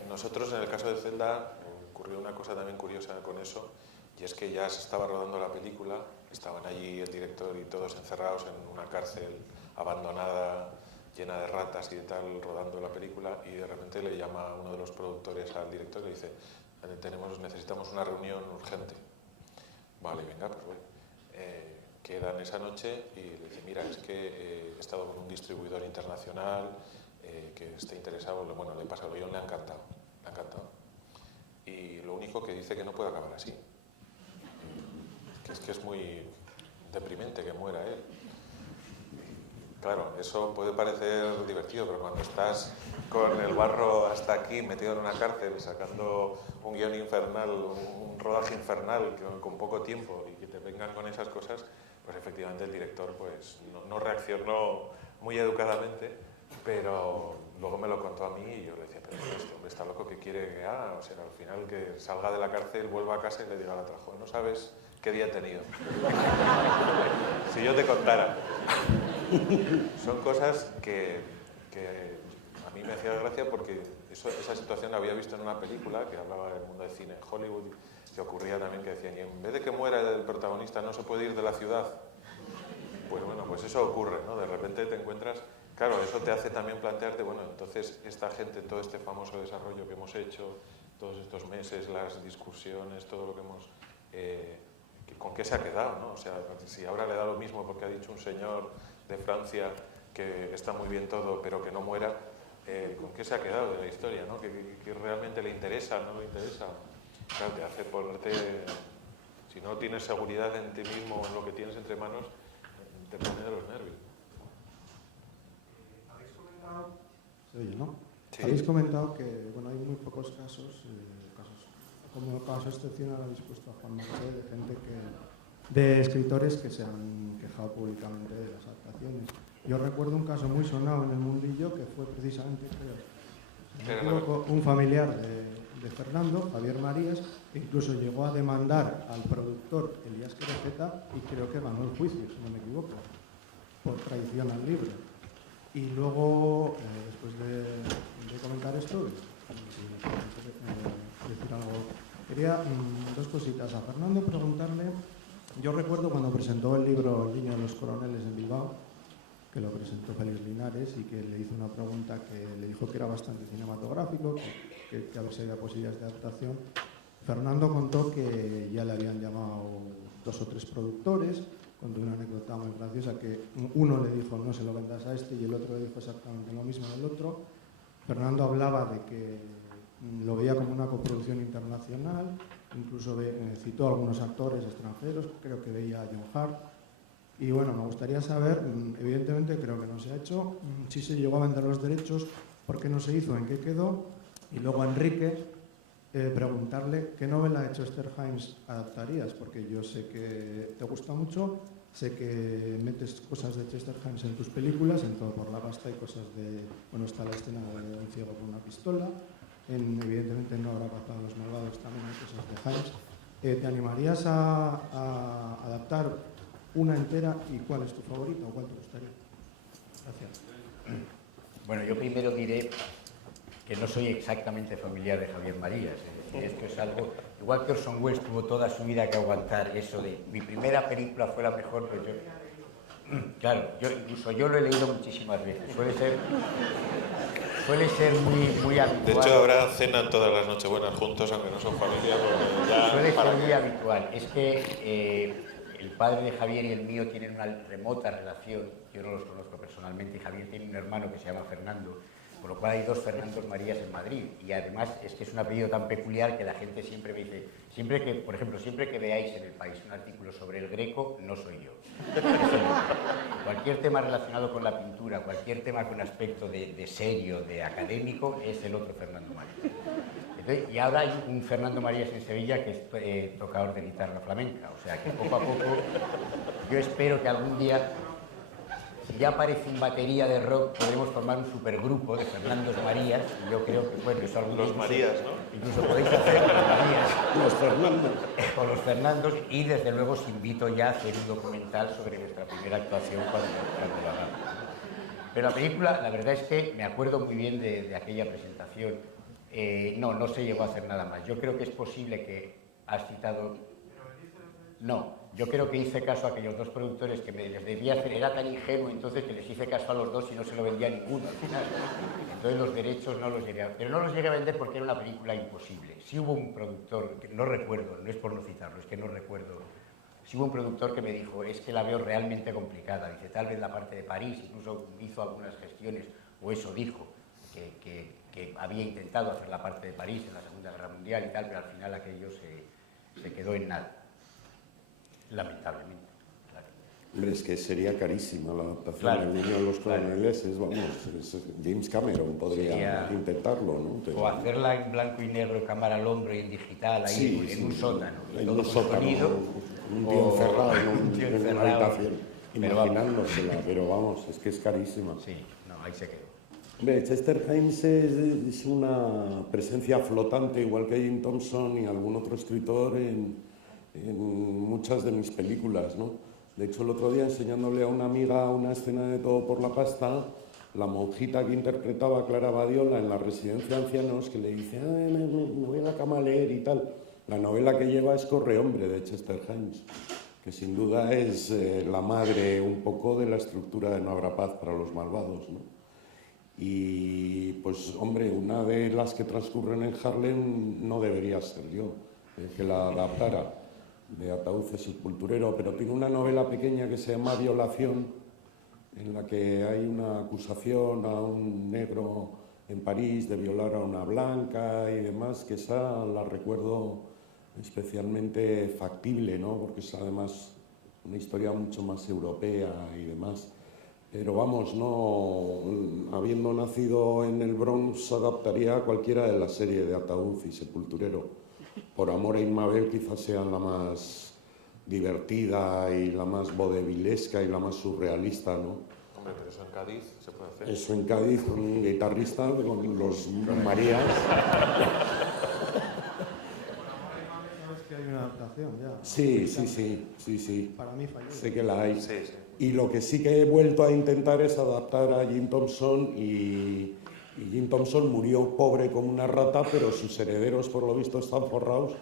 Nosotros, en el caso de Zelda, ocurrió una cosa también curiosa con eso, y es que ya se estaba rodando la película, estaban allí el director y todos encerrados en una cárcel abandonada, llena de ratas y de tal, rodando la película, y de repente le llama uno de los productores al director y le dice, necesitamos una reunión urgente. Vale, venga, pues voy. Quedan esa noche y le dice, mira, es que he estado con un distribuidor internacional que esté interesado, bueno, le pasa el guión, le ha encantado. Y lo único que dice que no puede acabar así. Que es muy deprimente que muera él. Claro, eso puede parecer divertido, pero cuando estás con el barro hasta aquí, metido en una cárcel, sacando un guión infernal, un rodaje infernal con poco tiempo y que te vengan con esas cosas, pues efectivamente el director pues no reaccionó muy educadamente, pero luego me lo contó a mí y yo le decía, pero este hombre está loco, ¿qué quiere que haga? O sea, al final que salga de la cárcel, vuelva a casa y le diga a la otra, joder, no sabes qué día he tenido. Si yo te contara. Son cosas que a mí me hacía gracia porque esa situación la había visto en una película que hablaba del mundo del cine en Hollywood, que ocurría también que decían, y en vez de que muera el protagonista no se puede ir de la ciudad. Pues bueno, pues eso ocurre, ¿no? De repente te encuentras, claro, eso te hace también plantearte, bueno, entonces esta gente, todo este famoso desarrollo que hemos hecho, todos estos meses, las discusiones, todo lo que hemos... ¿con qué se ha quedado, no? O sea, si ahora le da lo mismo porque ha dicho un señor de Francia que está muy bien todo, pero que no muera, ¿con qué se ha quedado de la historia, no? ¿Que realmente le interesa, no le interesa? Claro, te hace ponerte... Si no tienes seguridad en ti mismo o en lo que tienes entre manos, te pone de los nervios. Habéis comentado... ¿Se oye, no? Sí. Habéis comentado que, bueno, hay muy pocos casos como caso excepcional habéis puesto a Juan Marché, de gente de escritores que se han quejado públicamente de las adaptaciones. Yo recuerdo un caso muy sonado en el mundillo que fue precisamente, creo, un familiar de Fernando, Javier Marías, incluso llegó a demandar al productor Elías Querejeta y creo que ganó el juicio, si no me equivoco, por traición al libro. Y luego, después de comentar esto, decir algo. Quería dos cositas. A Fernando preguntarle, yo recuerdo cuando presentó el libro El niño de los coroneles en Bilbao, que lo presentó Félix Linares y que le hizo una pregunta que le dijo que era bastante cinematográfico, que a ver si había posibilidades de adaptación. Fernando contó que ya le habían llamado 2 o 3 productores, contó una anécdota muy graciosa que uno le dijo no se lo vendas a este y el otro le dijo exactamente lo mismo del otro. Fernando hablaba de que lo veía como una coproducción internacional, incluso citó a algunos actores extranjeros, creo que veía a John Hart. Y bueno, me gustaría saber, evidentemente creo que no se ha hecho, si se llegó a vender los derechos, por qué no se hizo, en qué quedó. Y luego a Enrique, preguntarle qué novela de Chester Himes adaptarías, porque yo sé que te gusta mucho, sé que metes cosas de Chester Himes en tus películas, en Todo por la pasta hay cosas de... Bueno, está la escena de un ciego con una pistola, evidentemente no habrá paz para los malvados, también hay cosas de Himes. ¿Te animarías a adaptar una entera y cuál es tu favorita o cuál te gustaría? Gracias. Bueno, yo primero diré que no soy exactamente familiar de Javier Marías. Es decir, esto es algo... Igual que Orson Welles tuvo toda su vida que aguantar eso de... Mi primera película fue la mejor, pero yo... Claro, incluso yo lo he leído muchísimas veces. Suele ser muy habitual. De hecho, ahora cenan todas las Nochebuenas juntos, aunque no son familia. Suele ser muy habitual. Es que el padre de Javier y el mío tienen una remota relación. Yo no los conozco personalmente y Javier tiene un hermano que se llama Fernando, por lo cual hay dos Fernandos Marías en Madrid. Y además es que es un apellido tan peculiar que la gente siempre me dice, por ejemplo, siempre que veáis en El País un artículo sobre el Greco, no soy yo. Cualquier tema relacionado con la pintura, cualquier tema con aspecto de serio, de académico, es el otro Fernando Marías. Entonces, y ahora hay un Fernando Marías en Sevilla que es tocador de guitarra flamenca. O sea que poco a poco yo espero que algún día, si ya aparece un batería de rock, podremos formar un supergrupo de Fernandos Marías. Y yo creo que, bueno, eso algún día... Los Marías, ¿no? Incluso podéis hacer los Marías. Los Fernandos. O los Fernandos. Y desde luego os invito ya a hacer un documental sobre nuestra primera actuación cuando lo hagamos. Pero la película, la verdad es que me acuerdo muy bien de aquella presentación. No se llegó a hacer nada más. Yo creo que es posible que has citado... No, yo creo que hice caso a aquellos dos productores que les debía hacer, era tan ingenuo entonces que les hice caso a los dos y no se lo vendía a ninguno al final. Entonces los derechos no los llegué a... Pero no los llegué a vender porque era una película imposible. Sí hubo un productor, que no recuerdo, no es por no citarlo, es que no recuerdo. Sí hubo un productor que me dijo, es que la veo realmente complicada. Dice, tal vez la parte de París, incluso hizo algunas gestiones, o eso dijo, que había intentado hacer la parte de París en la Segunda Guerra Mundial y tal, pero al final aquello se quedó en nada. Lamentablemente. Claro. Hombre, es que sería carísima la adaptación. Claro, El niño de los coroneles James Cameron podría intentarlo, ¿no? O hacerla en blanco y negro, cámara al hombro y en digital, ahí en un sótano. En un sótano, un tío encerrado en una habitación, imaginándosela, pero vamos, es que es carísima. Sí, no, ahí se quedó. Hombre, Chester Himes es una presencia flotante, igual que Jim Thompson y algún otro escritor en muchas de mis películas, ¿no? De hecho, el otro día, enseñándole a una amiga una escena de Todo por la pasta, la monjita que interpretaba a Clara Badiola en la residencia de ancianos, que le dice, me voy a la cama a leer y tal. La novela que lleva es Correhombre, de Chester Himes, que sin duda es la madre un poco de la estructura de No habrá paz para los malvados, ¿no? Y, pues, hombre, una de las que transcurren en Harlem no debería ser yo, que la adaptara, de Ataúd y Sepulturero, pero tiene una novela pequeña que se llama Violación, en la que hay una acusación a un negro en París de violar a una blanca y demás, que esa la recuerdo especialmente factible, ¿no? Porque es además una historia mucho más europea y demás. Pero vamos, no, habiendo nacido en el Bronx, adaptaría a cualquiera de la serie de Ataúd y Sepulturero. Por Amor a Inmabel quizás sea la más divertida y la más vodevilesca y la más surrealista, ¿no? Hombre, pero eso en Cádiz se puede hacer. Eso en Cádiz, con un guitarrista, con los Marías. ¿Sabes que hay una adaptación ya? Sí. Para mí falló. Sé que la hay. Sí. Y lo que sí que he vuelto a intentar es adaptar a Jim Thompson y Jim Thompson murió pobre como una rata, pero sus herederos, por lo visto, están forrados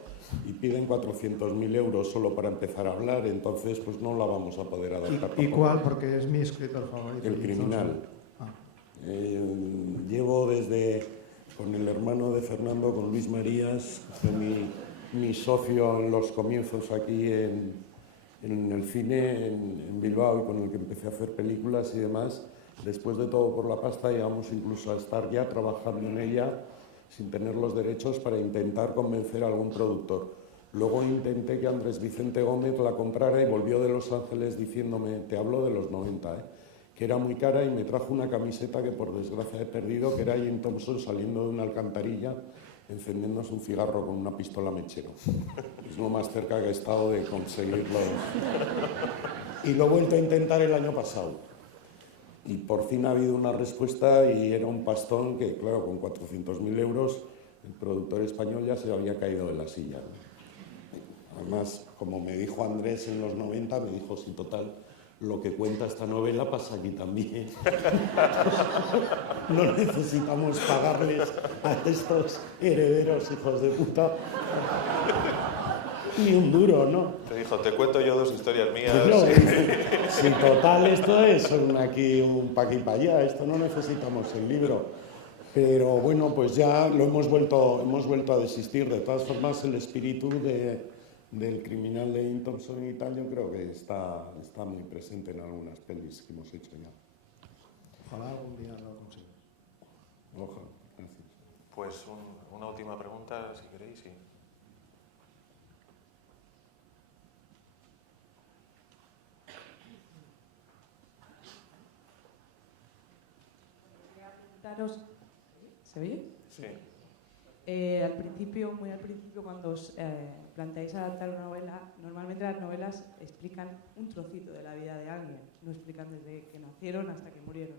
y piden 400.000 euros solo para empezar a hablar, entonces pues no la vamos a poder adaptar. ¿Y cuál? Porque es mi escritor favorito. El Criminal. Llevo con el hermano de Fernando, con Luis Marías, fue mi socio en los comienzos aquí en el cine en Bilbao y con el que empecé a hacer películas y demás. Después de Todo por la pasta llegamos incluso a estar ya trabajando en ella sin tener los derechos para intentar convencer a algún productor. Luego intenté que Andrés Vicente Gómez la comprara y volvió de Los Ángeles diciéndome, te hablo de los 90, que era muy cara, y me trajo una camiseta que por desgracia he perdido, que era Jim Thompson saliendo de una alcantarilla encendiéndose un cigarro con una pistola mechero. Es lo más cerca que he estado de conseguirlo. Y lo he vuelto a intentar el año pasado. Y por fin ha habido una respuesta y era un pastón que, claro, con 400.000 euros el productor español ya se había caído de la silla, ¿no? Además, como me dijo Andrés en los 90, me dijo, sí, total, lo que cuenta esta novela pasa aquí también. No necesitamos pagarles a estos herederos hijos de puta ni un duro, ¿no? Te dijo, te cuento yo 2 historias mías. No, si total esto es aquí un pa' aquí pa' allá, esto no necesitamos el libro. Pero bueno, pues ya lo hemos vuelto a desistir. De todas formas, el espíritu del criminal de Ian Thompson y tal, yo creo que está muy presente en algunas pelis que hemos hecho ya. Ojalá algún día lo consigas. Ojalá, gracias. Pues una última pregunta, si queréis, sí. ¿Se oye? Sí. Al principio, muy al principio, cuando os planteáis adaptar una novela, normalmente las novelas explican un trocito de la vida de alguien, no explican desde que nacieron hasta que murieron.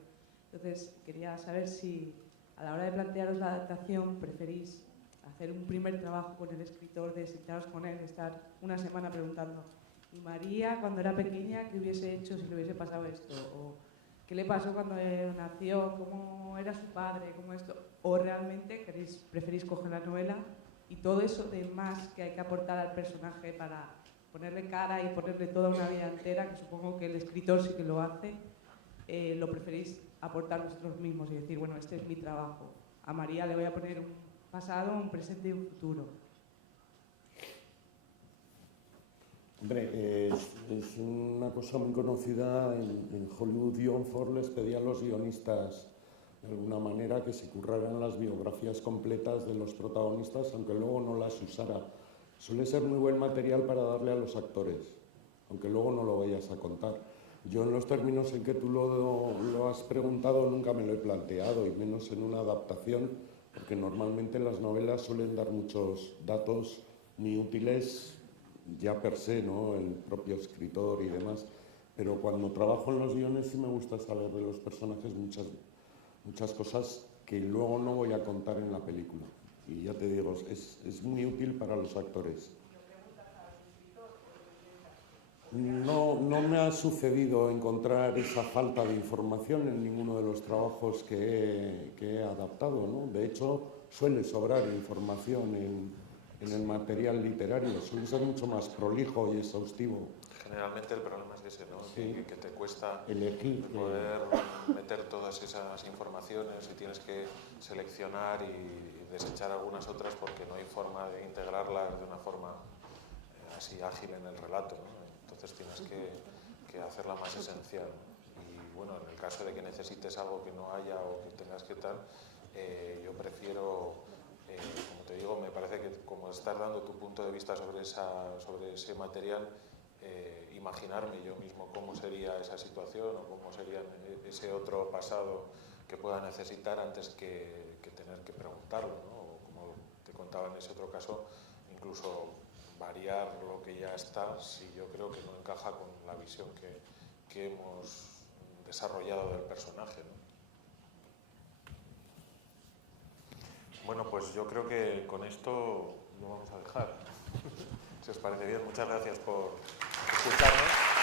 Entonces, quería saber si a la hora de plantearos la adaptación preferís hacer un primer trabajo con el escritor, de sentaros con él, estar una semana preguntando, ¿y María cuando era pequeña qué hubiese hecho si le hubiese pasado esto? ¿O qué le pasó cuando nació? ¿Cómo era su padre? ¿Cómo esto? ¿O realmente preferís coger la novela y todo eso de más que hay que aportar al personaje para ponerle cara y ponerle toda una vida entera, que supongo que el escritor sí que lo hace, lo preferís aportar vosotros mismos y decir, bueno, este es mi trabajo. A María le voy a poner un pasado, un presente y un futuro. Hombre, es una cosa muy conocida en Hollywood. John Ford les pedía a los guionistas de alguna manera que se curraran las biografías completas de los protagonistas, aunque luego no las usara. Suele ser muy buen material para darle a los actores, aunque luego no lo vayas a contar. Yo en los términos en que tú lo has preguntado nunca me lo he planteado, y menos en una adaptación, porque normalmente las novelas suelen dar muchos datos muy útiles ya per se, ¿no? El propio escritor y demás. Pero cuando trabajo en los guiones sí me gusta saber de los personajes muchas cosas que luego no voy a contar en la película. Y ya te digo, es muy útil para los actores. No me ha sucedido encontrar esa falta de información en ninguno de los trabajos que he adaptado, ¿no? De hecho, suele sobrar información en el material literario, suele ser mucho más prolijo y exhaustivo. Generalmente el problema es ese, ¿no? Sí. Que te cuesta Elegir, poder meter todas esas informaciones y tienes que seleccionar y desechar algunas otras porque no hay forma de integrarlas de una forma así ágil en el relato, ¿no? Entonces tienes que hacerla más esencial. Y bueno, en el caso de que necesites algo que no haya o que tengas que tal, yo prefiero, como te digo, me parece que como estás dando tu punto de vista sobre ese material, imaginarme yo mismo cómo sería esa situación o cómo sería ese otro pasado que pueda necesitar antes que tener que preguntarlo, ¿no? O como te contaba en ese otro caso, incluso variar lo que ya está si yo creo que no encaja con la visión que hemos desarrollado del personaje, ¿no? Bueno, pues yo creo que con esto lo vamos a dejar. Si os parece bien, muchas gracias por escucharnos.